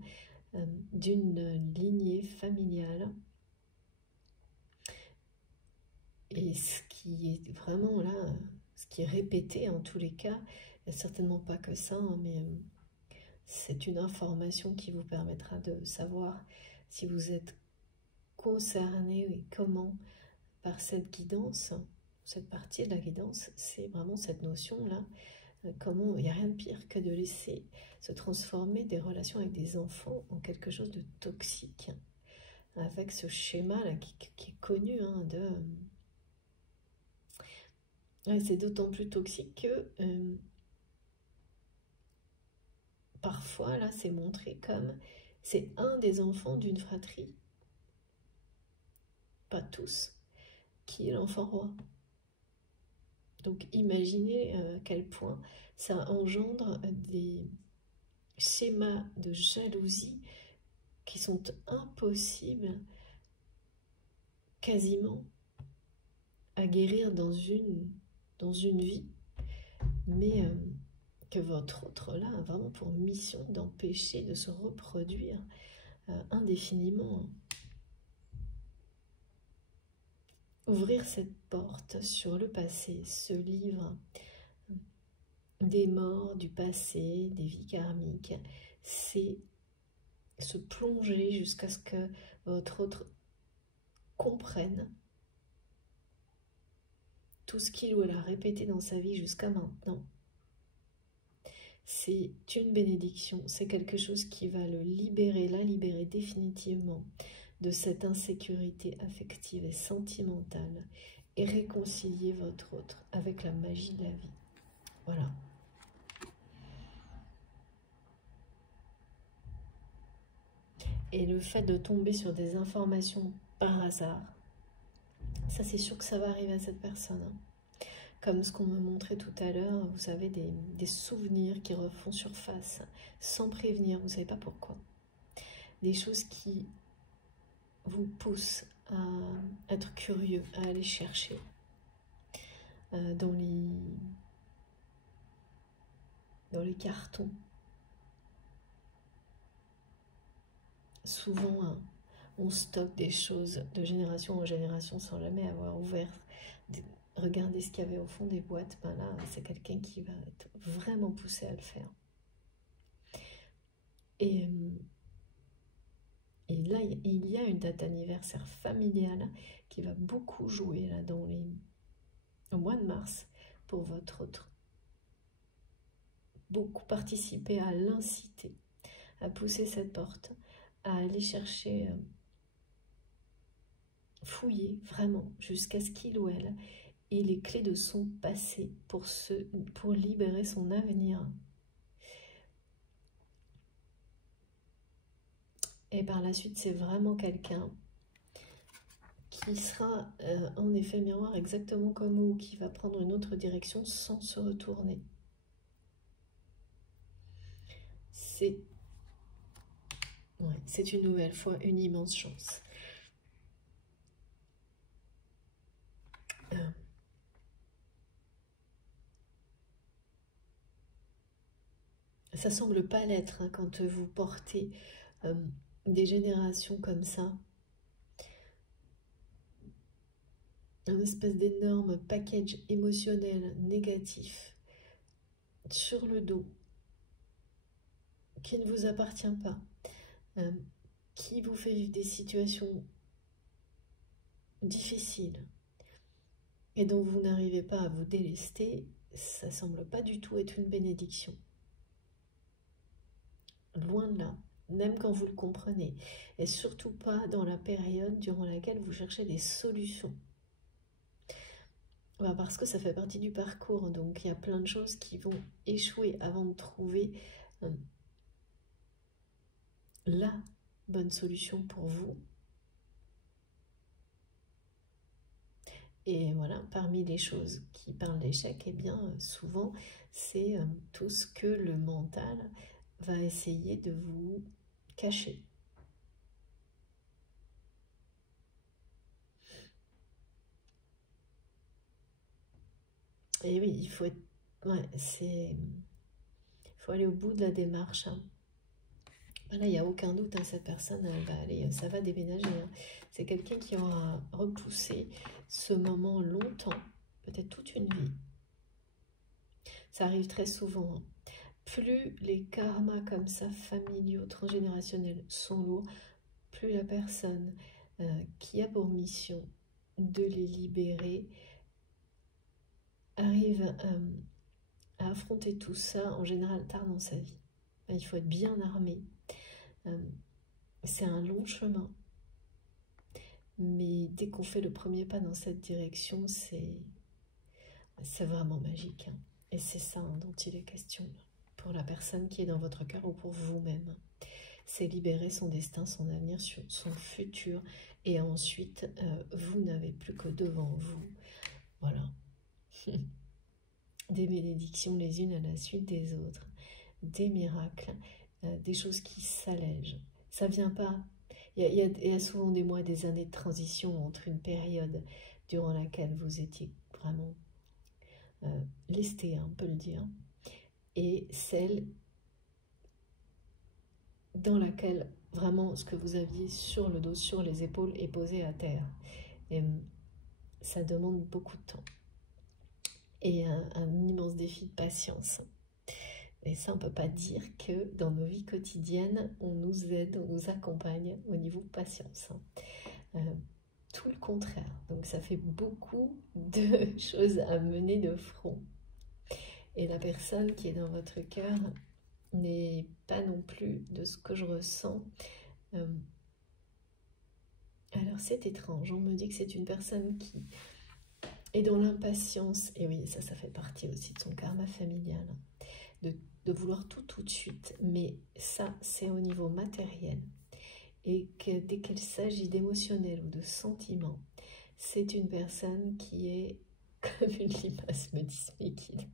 d'une lignée familiale. Et ce qui est vraiment là, ce qui est répété en tous les cas, il n'y a certainement pas que ça, hein, mais c'est une information qui vous permettra de savoir si vous êtes concerné et comment par cette guidance, cette partie de la guidance, c'est vraiment cette notion-là, comment il n'y a rien de pire que de laisser se transformer des relations avec des enfants en quelque chose de toxique, avec ce schéma-là qui est connu, hein, de... c'est d'autant plus toxique que parfois, là, c'est montré comme c'est un des enfants d'une fratrie, pas tous, qui est l'enfant roi. Donc imaginez à quel point ça engendre des schémas de jalousie qui sont impossibles quasiment à guérir dans une vie, mais que votre autre là a vraiment pour mission d'empêcher de se reproduire indéfiniment. Ouvrir cette porte sur le passé, ce livre des morts, du passé, des vies karmiques, c'est se plonger jusqu'à ce que votre autre comprenne tout ce qu'il ou elle a répété dans sa vie jusqu'à maintenant. C'est une bénédiction, c'est quelque chose qui va le libérer, la libérer définitivement de cette insécurité affective et sentimentale et réconcilier votre autre avec la magie de la vie. Voilà. Et le fait de tomber sur des informations par hasard, ça c'est sûr que ça va arriver à cette personne. Comme ce qu'on me montrait tout à l'heure, vous savez, des souvenirs qui refont surface sans prévenir, vous ne savez pas pourquoi. Des choses qui vous poussent à être curieux, à aller chercher dans les cartons. Souvent, on stocke des choses de génération en génération sans jamais avoir ouvert. Regardez ce qu'il y avait au fond des boîtes. Ben là, c'est quelqu'un qui va être vraiment poussé à le faire. Et là, il y a une date anniversaire familiale qui va beaucoup jouer là au mois de mars pour votre autre. Beaucoup participer à l'inciter, à pousser cette porte, à aller chercher, fouiller vraiment jusqu'à ce qu'il ou elle ait les clés de son passé pour libérer son avenir. Et par la suite, c'est vraiment quelqu'un qui sera en effet miroir exactement comme vous, qui va prendre une autre direction sans se retourner. C'est une nouvelle fois une immense chance. Ça semble pas l'être hein, quand vous portez des générations comme ça. Un espèce d'énorme package émotionnel négatif sur le dos qui ne vous appartient pas, qui vous fait vivre des situations difficiles et dont vous n'arrivez pas à vous délester, ça semble pas du tout être une bénédiction. Loin de là, même quand vous le comprenez, et surtout pas dans la période durant laquelle vous cherchez des solutions. Parce que ça fait partie du parcours, donc il y a plein de choses qui vont échouer avant de trouver la bonne solution pour vous. Et voilà, parmi les choses qui parlent d'échec, eh bien souvent c'est tout ce que le mental va essayer de vous cacher. Et oui, il faut être... Ouais, c'est... faut aller au bout de la démarche. Hein. Voilà, il n'y a aucun doute, hein, cette personne, allez, ça va déménager. Hein. C'est quelqu'un qui aura repoussé ce moment longtemps, peut-être toute une vie. Ça arrive très souvent. Hein. Plus les karmas comme ça, familiaux, transgénérationnels, sont lourds, plus la personne qui a pour mission de les libérer arrive à affronter tout ça, en général, tard dans sa vie. Il faut être bien armé. C'est un long chemin. Mais dès qu'on fait le premier pas dans cette direction, c'est vraiment magique. Hein. Et c'est ça hein, dont il est question pour la personne qui est dans votre cœur ou pour vous-même. C'est libérer son destin, son avenir, son futur. Et ensuite, vous n'avez plus que devant vous. Voilà. Des bénédictions les unes à la suite des autres. Des miracles, des choses qui s'allègent. Ça vient pas. Il y a souvent des mois, des années de transition entre une période durant laquelle vous étiez vraiment lesté, hein, on peut le dire, et celle dans laquelle vraiment ce que vous aviez sur le dos, sur les épaules est posé à terre. Et ça demande beaucoup de temps. Et un immense défi de patience. Et ça, on ne peut pas dire que dans nos vies quotidiennes, on nous aide, on nous accompagne au niveau patience. Tout le contraire. Donc ça fait beaucoup de choses à mener de front. Et la personne qui est dans votre cœur n'est pas non plus de ce que je ressens. Alors c'est étrange, on me dit que c'est une personne qui est dans l'impatience, et oui, ça fait partie aussi de son karma familial, de vouloir tout de suite, mais ça c'est au niveau matériel. Et que dès qu'il s'agit d'émotionnel ou de sentiment, c'est une personne qui est comme une limace, me dit ce liquide.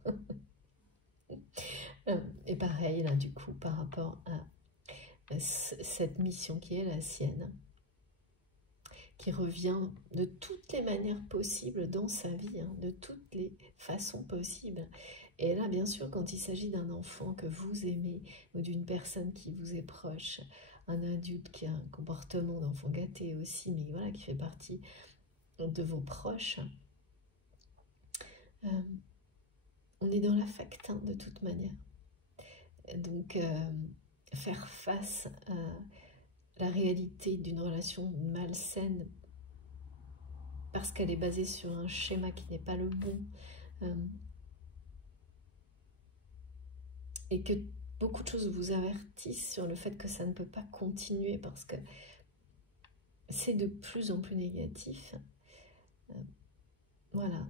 Et pareil, là, du coup, par rapport à cette mission qui est la sienne, qui revient de toutes les manières possibles dans sa vie, hein, de toutes les façons possibles. Et là, bien sûr, quand il s'agit d'un enfant que vous aimez ou d'une personne qui vous est proche, un adulte qui a un comportement d'enfant gâté aussi, mais voilà, qui fait partie de vos proches, on est dans l'affect hein, de toute manière. Donc, faire face à la réalité d'une relation malsaine parce qu'elle est basée sur un schéma qui n'est pas le bon et que beaucoup de choses vous avertissent sur le fait que ça ne peut pas continuer parce que c'est de plus en plus négatif. Voilà.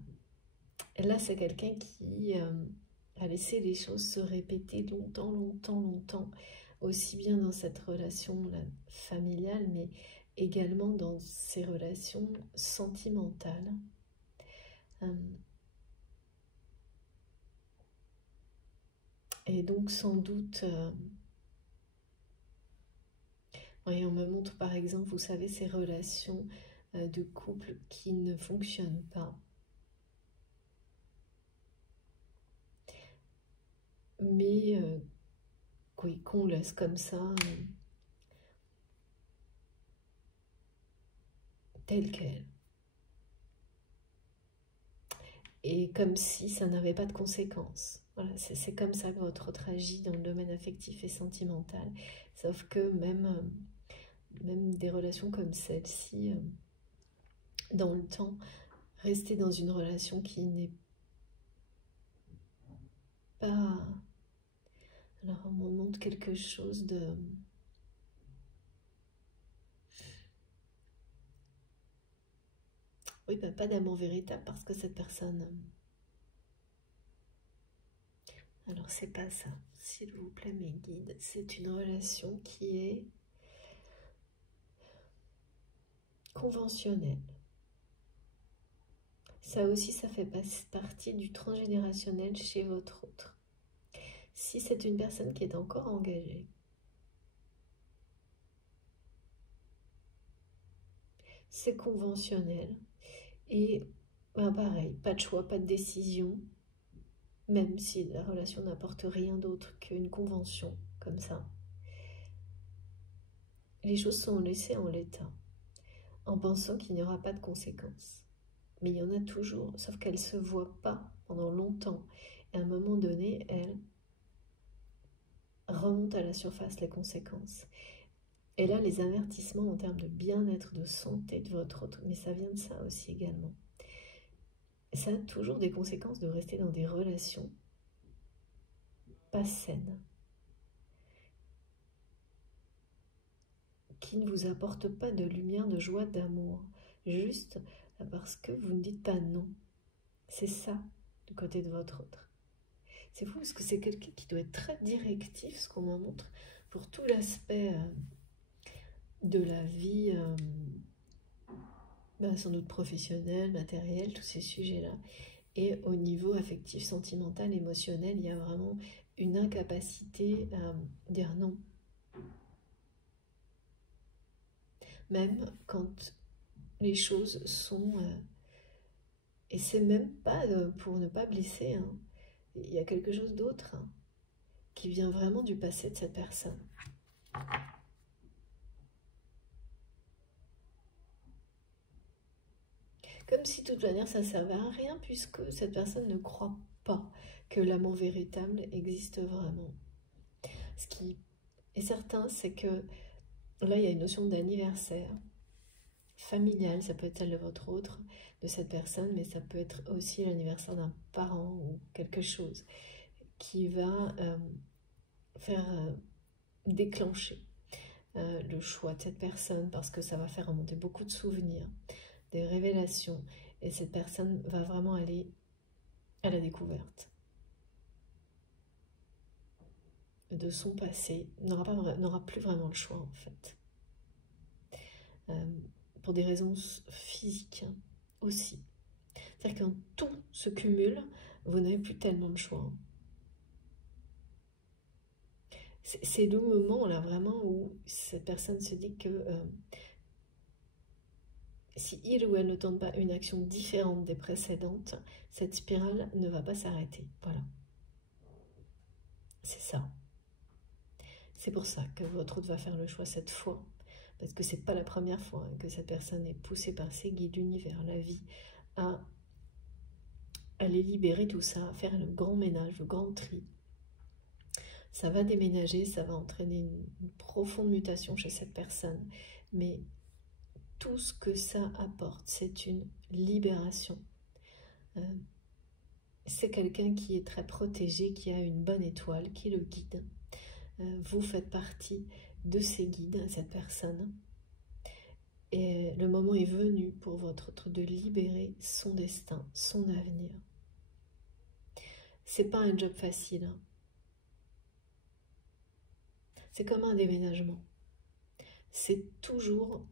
Et là, c'est quelqu'un qui a laissé les choses se répéter longtemps, aussi bien dans cette relation là, familiale, mais également dans ses relations sentimentales. Et donc, sans doute, oui, on me montre par exemple, vous savez, ces relations de couple qui ne fonctionnent pas. Mais oui, qu'on laisse comme ça, telle qu'elle. Et comme si ça n'avait pas de conséquences. Voilà, c'est comme ça que votre autre agit dans le domaine affectif et sentimental. Sauf que même des relations comme celle-ci, dans le temps, rester dans une relation qui n'est pas... Alors on me montre quelque chose de... Oui, bah, pas d'amour véritable parce que cette personne... Alors c'est pas ça, s'il vous plaît mes guides. C'est une relation qui est conventionnelle. Ça aussi, ça fait partie du transgénérationnel chez votre autre. Si c'est une personne qui est encore engagée, c'est conventionnel. Et ben pareil, pas de choix, pas de décision, même si la relation n'apporte rien d'autre qu'une convention comme ça. Les choses sont laissées en l'état, en pensant qu'il n'y aura pas de conséquences. Mais il y en a toujours, sauf qu'elles ne se voient pas pendant longtemps. Et à un moment donné, elles remontent à la surface, les conséquences. Et là, les avertissements en termes de bien-être, de santé de votre autre, mais ça vient de ça aussi également. Et ça a toujours des conséquences de rester dans des relations pas saines, qui ne vous apportent pas de lumière, de joie, d'amour, juste parce que vous ne dites pas non. C'est ça, du côté de votre autre. C'est fou parce que c'est quelqu'un qui doit être très directif, ce qu'on me montre, pour tout l'aspect de la vie, sans doute professionnelle, matérielle, tous ces sujets-là. Et au niveau affectif, sentimental, émotionnel, il y a vraiment une incapacité à dire non. Même quand les choses sont... et c'est même pas pour ne pas blesser, hein. Il y a quelque chose d'autre qui vient vraiment du passé de cette personne. Comme si de toute manière ça ne servait à rien puisque cette personne ne croit pas que l'amour véritable existe vraiment. Ce qui est certain, c'est que là il y a une notion d'anniversaire familial, ça peut être celle de votre autre, de cette personne, mais ça peut être aussi l'anniversaire d'un parent ou quelque chose qui va faire déclencher le choix de cette personne parce que ça va faire remonter beaucoup de souvenirs, des révélations, et cette personne va vraiment aller à la découverte de son passé, n'aura plus vraiment le choix en fait. Pour des raisons physiques aussi. C'est-à-dire quand tout se cumule, vous n'avez plus tellement de choix. C'est le moment là vraiment où cette personne se dit que si il ou elle ne tente pas une action différente des précédentes, cette spirale ne va pas s'arrêter. Voilà. C'est ça. C'est pour ça que votre autre va faire le choix cette fois. Parce que c'est pas la première fois que cette personne est poussée par ses guides, l'univers, la vie, à aller libérer tout ça, à faire le grand ménage, le grand tri. Ça va déménager, ça va entraîner une profonde mutation chez cette personne. Mais tout ce que ça apporte, c'est une libération. C'est quelqu'un qui est très protégé, qui a une bonne étoile, qui le guide. Vous faites partie de ces guides, cette personne. Et le moment est venu pour votre autre de libérer son destin, son avenir. C'est pas un job facile. Hein. C'est comme un déménagement. C'est toujours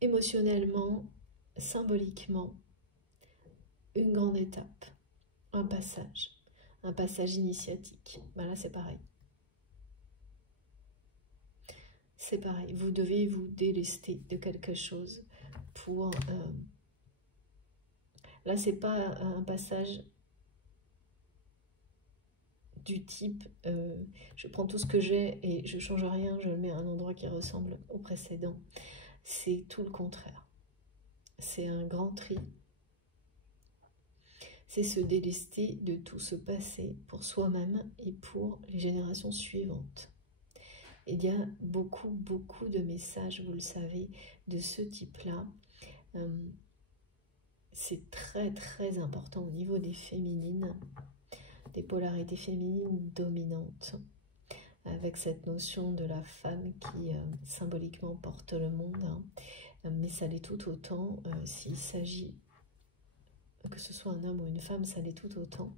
émotionnellement, symboliquement, une grande étape, un passage initiatique. Ben là, c'est pareil. C'est pareil, vous devez vous délester de quelque chose pour... Là, c'est pas un passage du type je prends tout ce que j'ai et je change rien, je le mets à un endroit qui ressemble au précédent. C'est tout le contraire. C'est un grand tri. C'est se délester de tout ce passé pour soi-même et pour les générations suivantes. Il y a beaucoup de messages, vous le savez, de ce type-là. C'est très important au niveau des féminines, des polarités féminines dominantes, avec cette notion de la femme qui symboliquement porte le monde, hein, mais ça l'est tout autant s'il s'agit, que ce soit un homme ou une femme, ça l'est tout autant.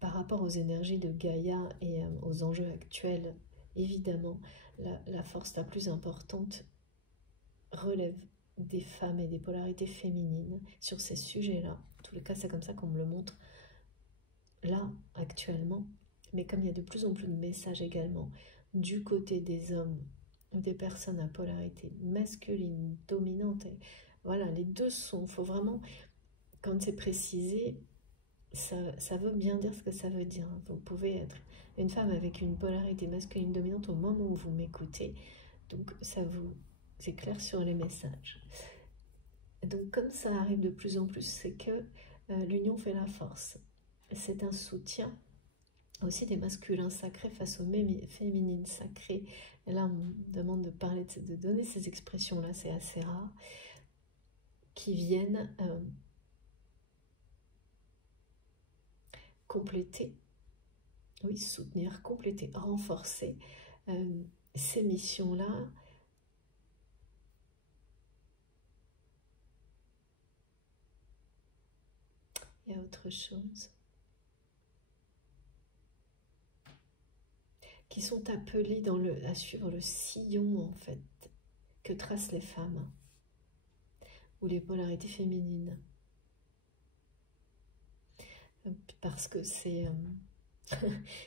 Par rapport aux énergies de Gaïa et aux enjeux actuels, évidemment, la force la plus importante relève des femmes et des polarités féminines sur ces sujets-là. En tous les cas, c'est comme ça qu'on me le montre là, actuellement. Mais comme il y a de plus en plus de messages également du côté des hommes, des personnes à polarité masculine, dominante, et voilà, les deux sont, il faut vraiment quand c'est précisé, ça veut bien dire ce que ça veut dire. Vous pouvez être une femme avec une polarité masculine dominante au moment où vous m'écoutez. Donc, c'est clair sur les messages. Donc, comme ça arrive de plus en plus, c'est que l'union fait la force. C'est un soutien aussi des masculins sacrés face aux féminines sacrées. Et là, on me demande de donner ces expressions-là, c'est assez rare, qui viennent compléter, oui, soutenir, compléter, renforcer ces missions-là. Il y a autre chose. Qui sont appelés à suivre le sillon, en fait, que tracent les femmes, ou les polarités féminines. Parce que c'est...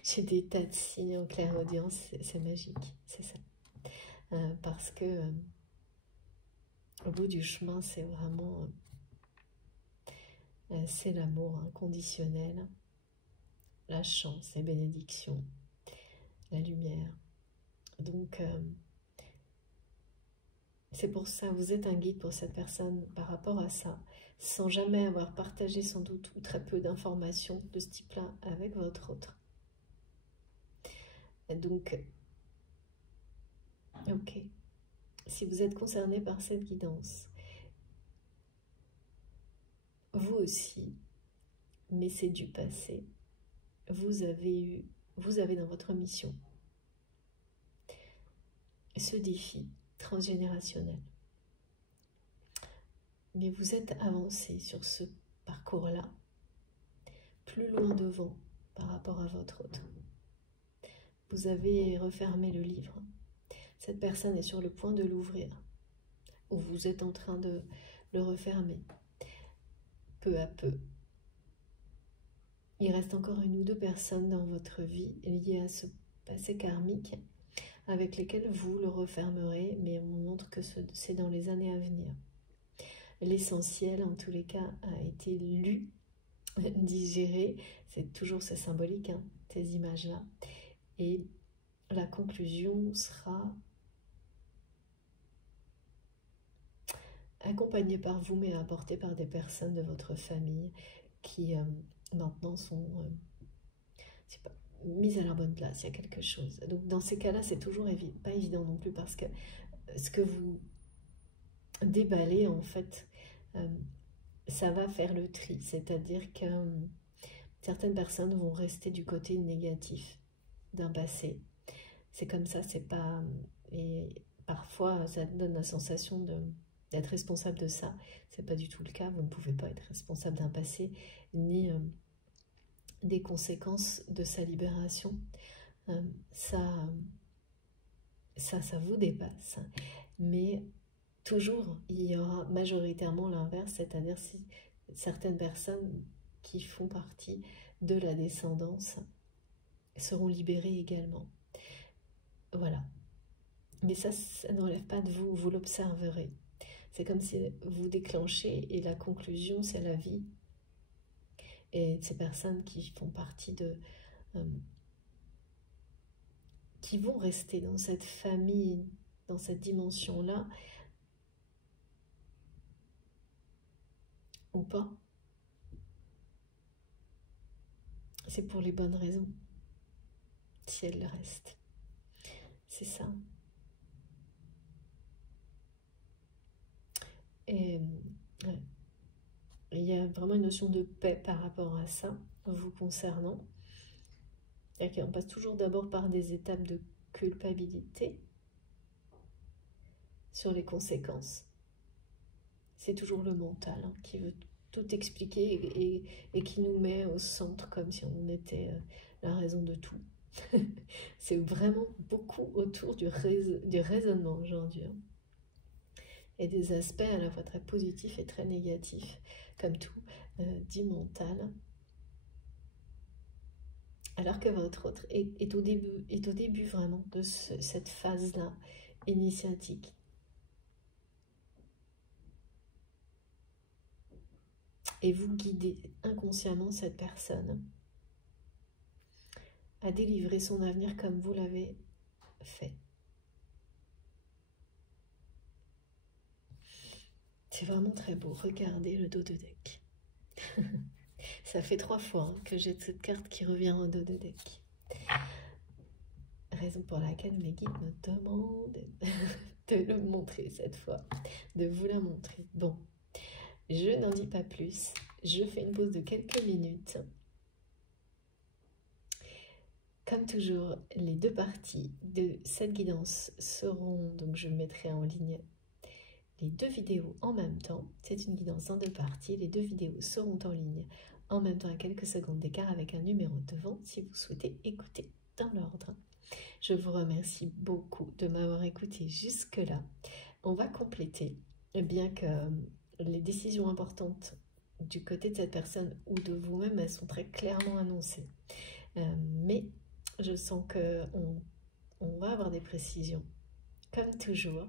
j'ai des tas de signes en clairaudience, c'est magique, c'est ça. Parce que au bout du chemin, c'est vraiment... c'est l'amour inconditionnel, la chance, les bénédictions, la lumière. Donc, c'est pour ça, vous êtes un guide pour cette personne par rapport à ça, sans jamais avoir partagé sans doute ou très peu d'informations de ce type-là avec votre autre. Donc, ok, si vous êtes concerné par cette guidance, vous aussi, mais c'est du passé, vous avez dans votre mission ce défi transgénérationnel. Mais vous êtes avancé sur ce parcours-là, plus loin devant par rapport à votre autre. Vous avez refermé le livre. Cette personne est sur le point de l'ouvrir, ou vous êtes en train de le refermer, peu à peu. Il reste encore une ou deux personnes dans votre vie liées à ce passé karmique avec lesquelles vous le refermerez, mais on montre que c'est dans les années à venir. L'essentiel, en tous les cas, a été lu, digéré. C'est symbolique, hein, ces images-là. Et la conclusion sera accompagnée par vous, mais apportée par des personnes de votre famille qui maintenant sont mises à leur bonne place. Il y a quelque chose. Donc dans ces cas-là, c'est toujours pas évident non plus, parce que ce que vous déballez, en fait, ça va faire le tri. C'est-à-dire que certaines personnes vont rester du côté négatif d'un passé. C'est comme ça, c'est pas... Et parfois, ça donne la sensation d'être responsable de ça. C'est pas du tout le cas. Vous ne pouvez pas être responsable d'un passé, ni des conséquences de sa libération. Ça vous dépasse. Mais toujours, il y aura majoritairement l'inverse, c'est-à-dire si certaines personnes qui font partie de la descendance seront libérées également. Voilà. Mais ça ne relève pas de vous, vous l'observerez. C'est comme si vous déclenchez et la conclusion, c'est la vie. Et ces personnes qui font partie qui vont rester dans cette famille, dans cette dimension-là, ou pas, c'est pour les bonnes raisons, si elles restent. C'est ça. Et ouais. Il y a vraiment une notion de paix par rapport à ça, vous concernant. Et on passe toujours d'abord par des étapes de culpabilité sur les conséquences. C'est toujours le mental qui veut tout expliquer et qui nous met au centre comme si on était la raison de tout. C'est vraiment beaucoup autour du raisonnement aujourd'hui. Et des aspects à la fois très positifs et très négatifs, comme tout, dit mental. Alors que votre autre est au début vraiment de cette phase-là initiatique. et vous guidez inconsciemment cette personne à délivrer son avenir comme vous l'avez fait. C'est vraiment très beau. Regardez le dos de deck. Ça fait 3 fois que j'ai cette carte qui revient en dos de deck. Raison pour laquelle mes guides me demandent de le montrer cette fois, de vous la montrer. Bon, je n'en dis pas plus. Je fais une pause de quelques minutes. Comme toujours, les 2 parties de cette guidance seront, donc je mettrai en ligne les 2 vidéos en même temps. C'est une guidance en 2 parties. Les 2 vidéos seront en ligne en même temps à quelques secondes d'écart avec un numéro devant si vous souhaitez écouter dans l'ordre. Je vous remercie beaucoup de m'avoir écouté jusque-là. On va compléter, bien que les décisions importantes du côté de cette personne ou de vous-même, elles sont très clairement annoncées. Mais je sens qu'on va avoir des précisions, comme toujours.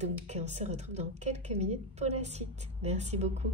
Donc, on se retrouve dans quelques minutes pour la suite. Merci beaucoup.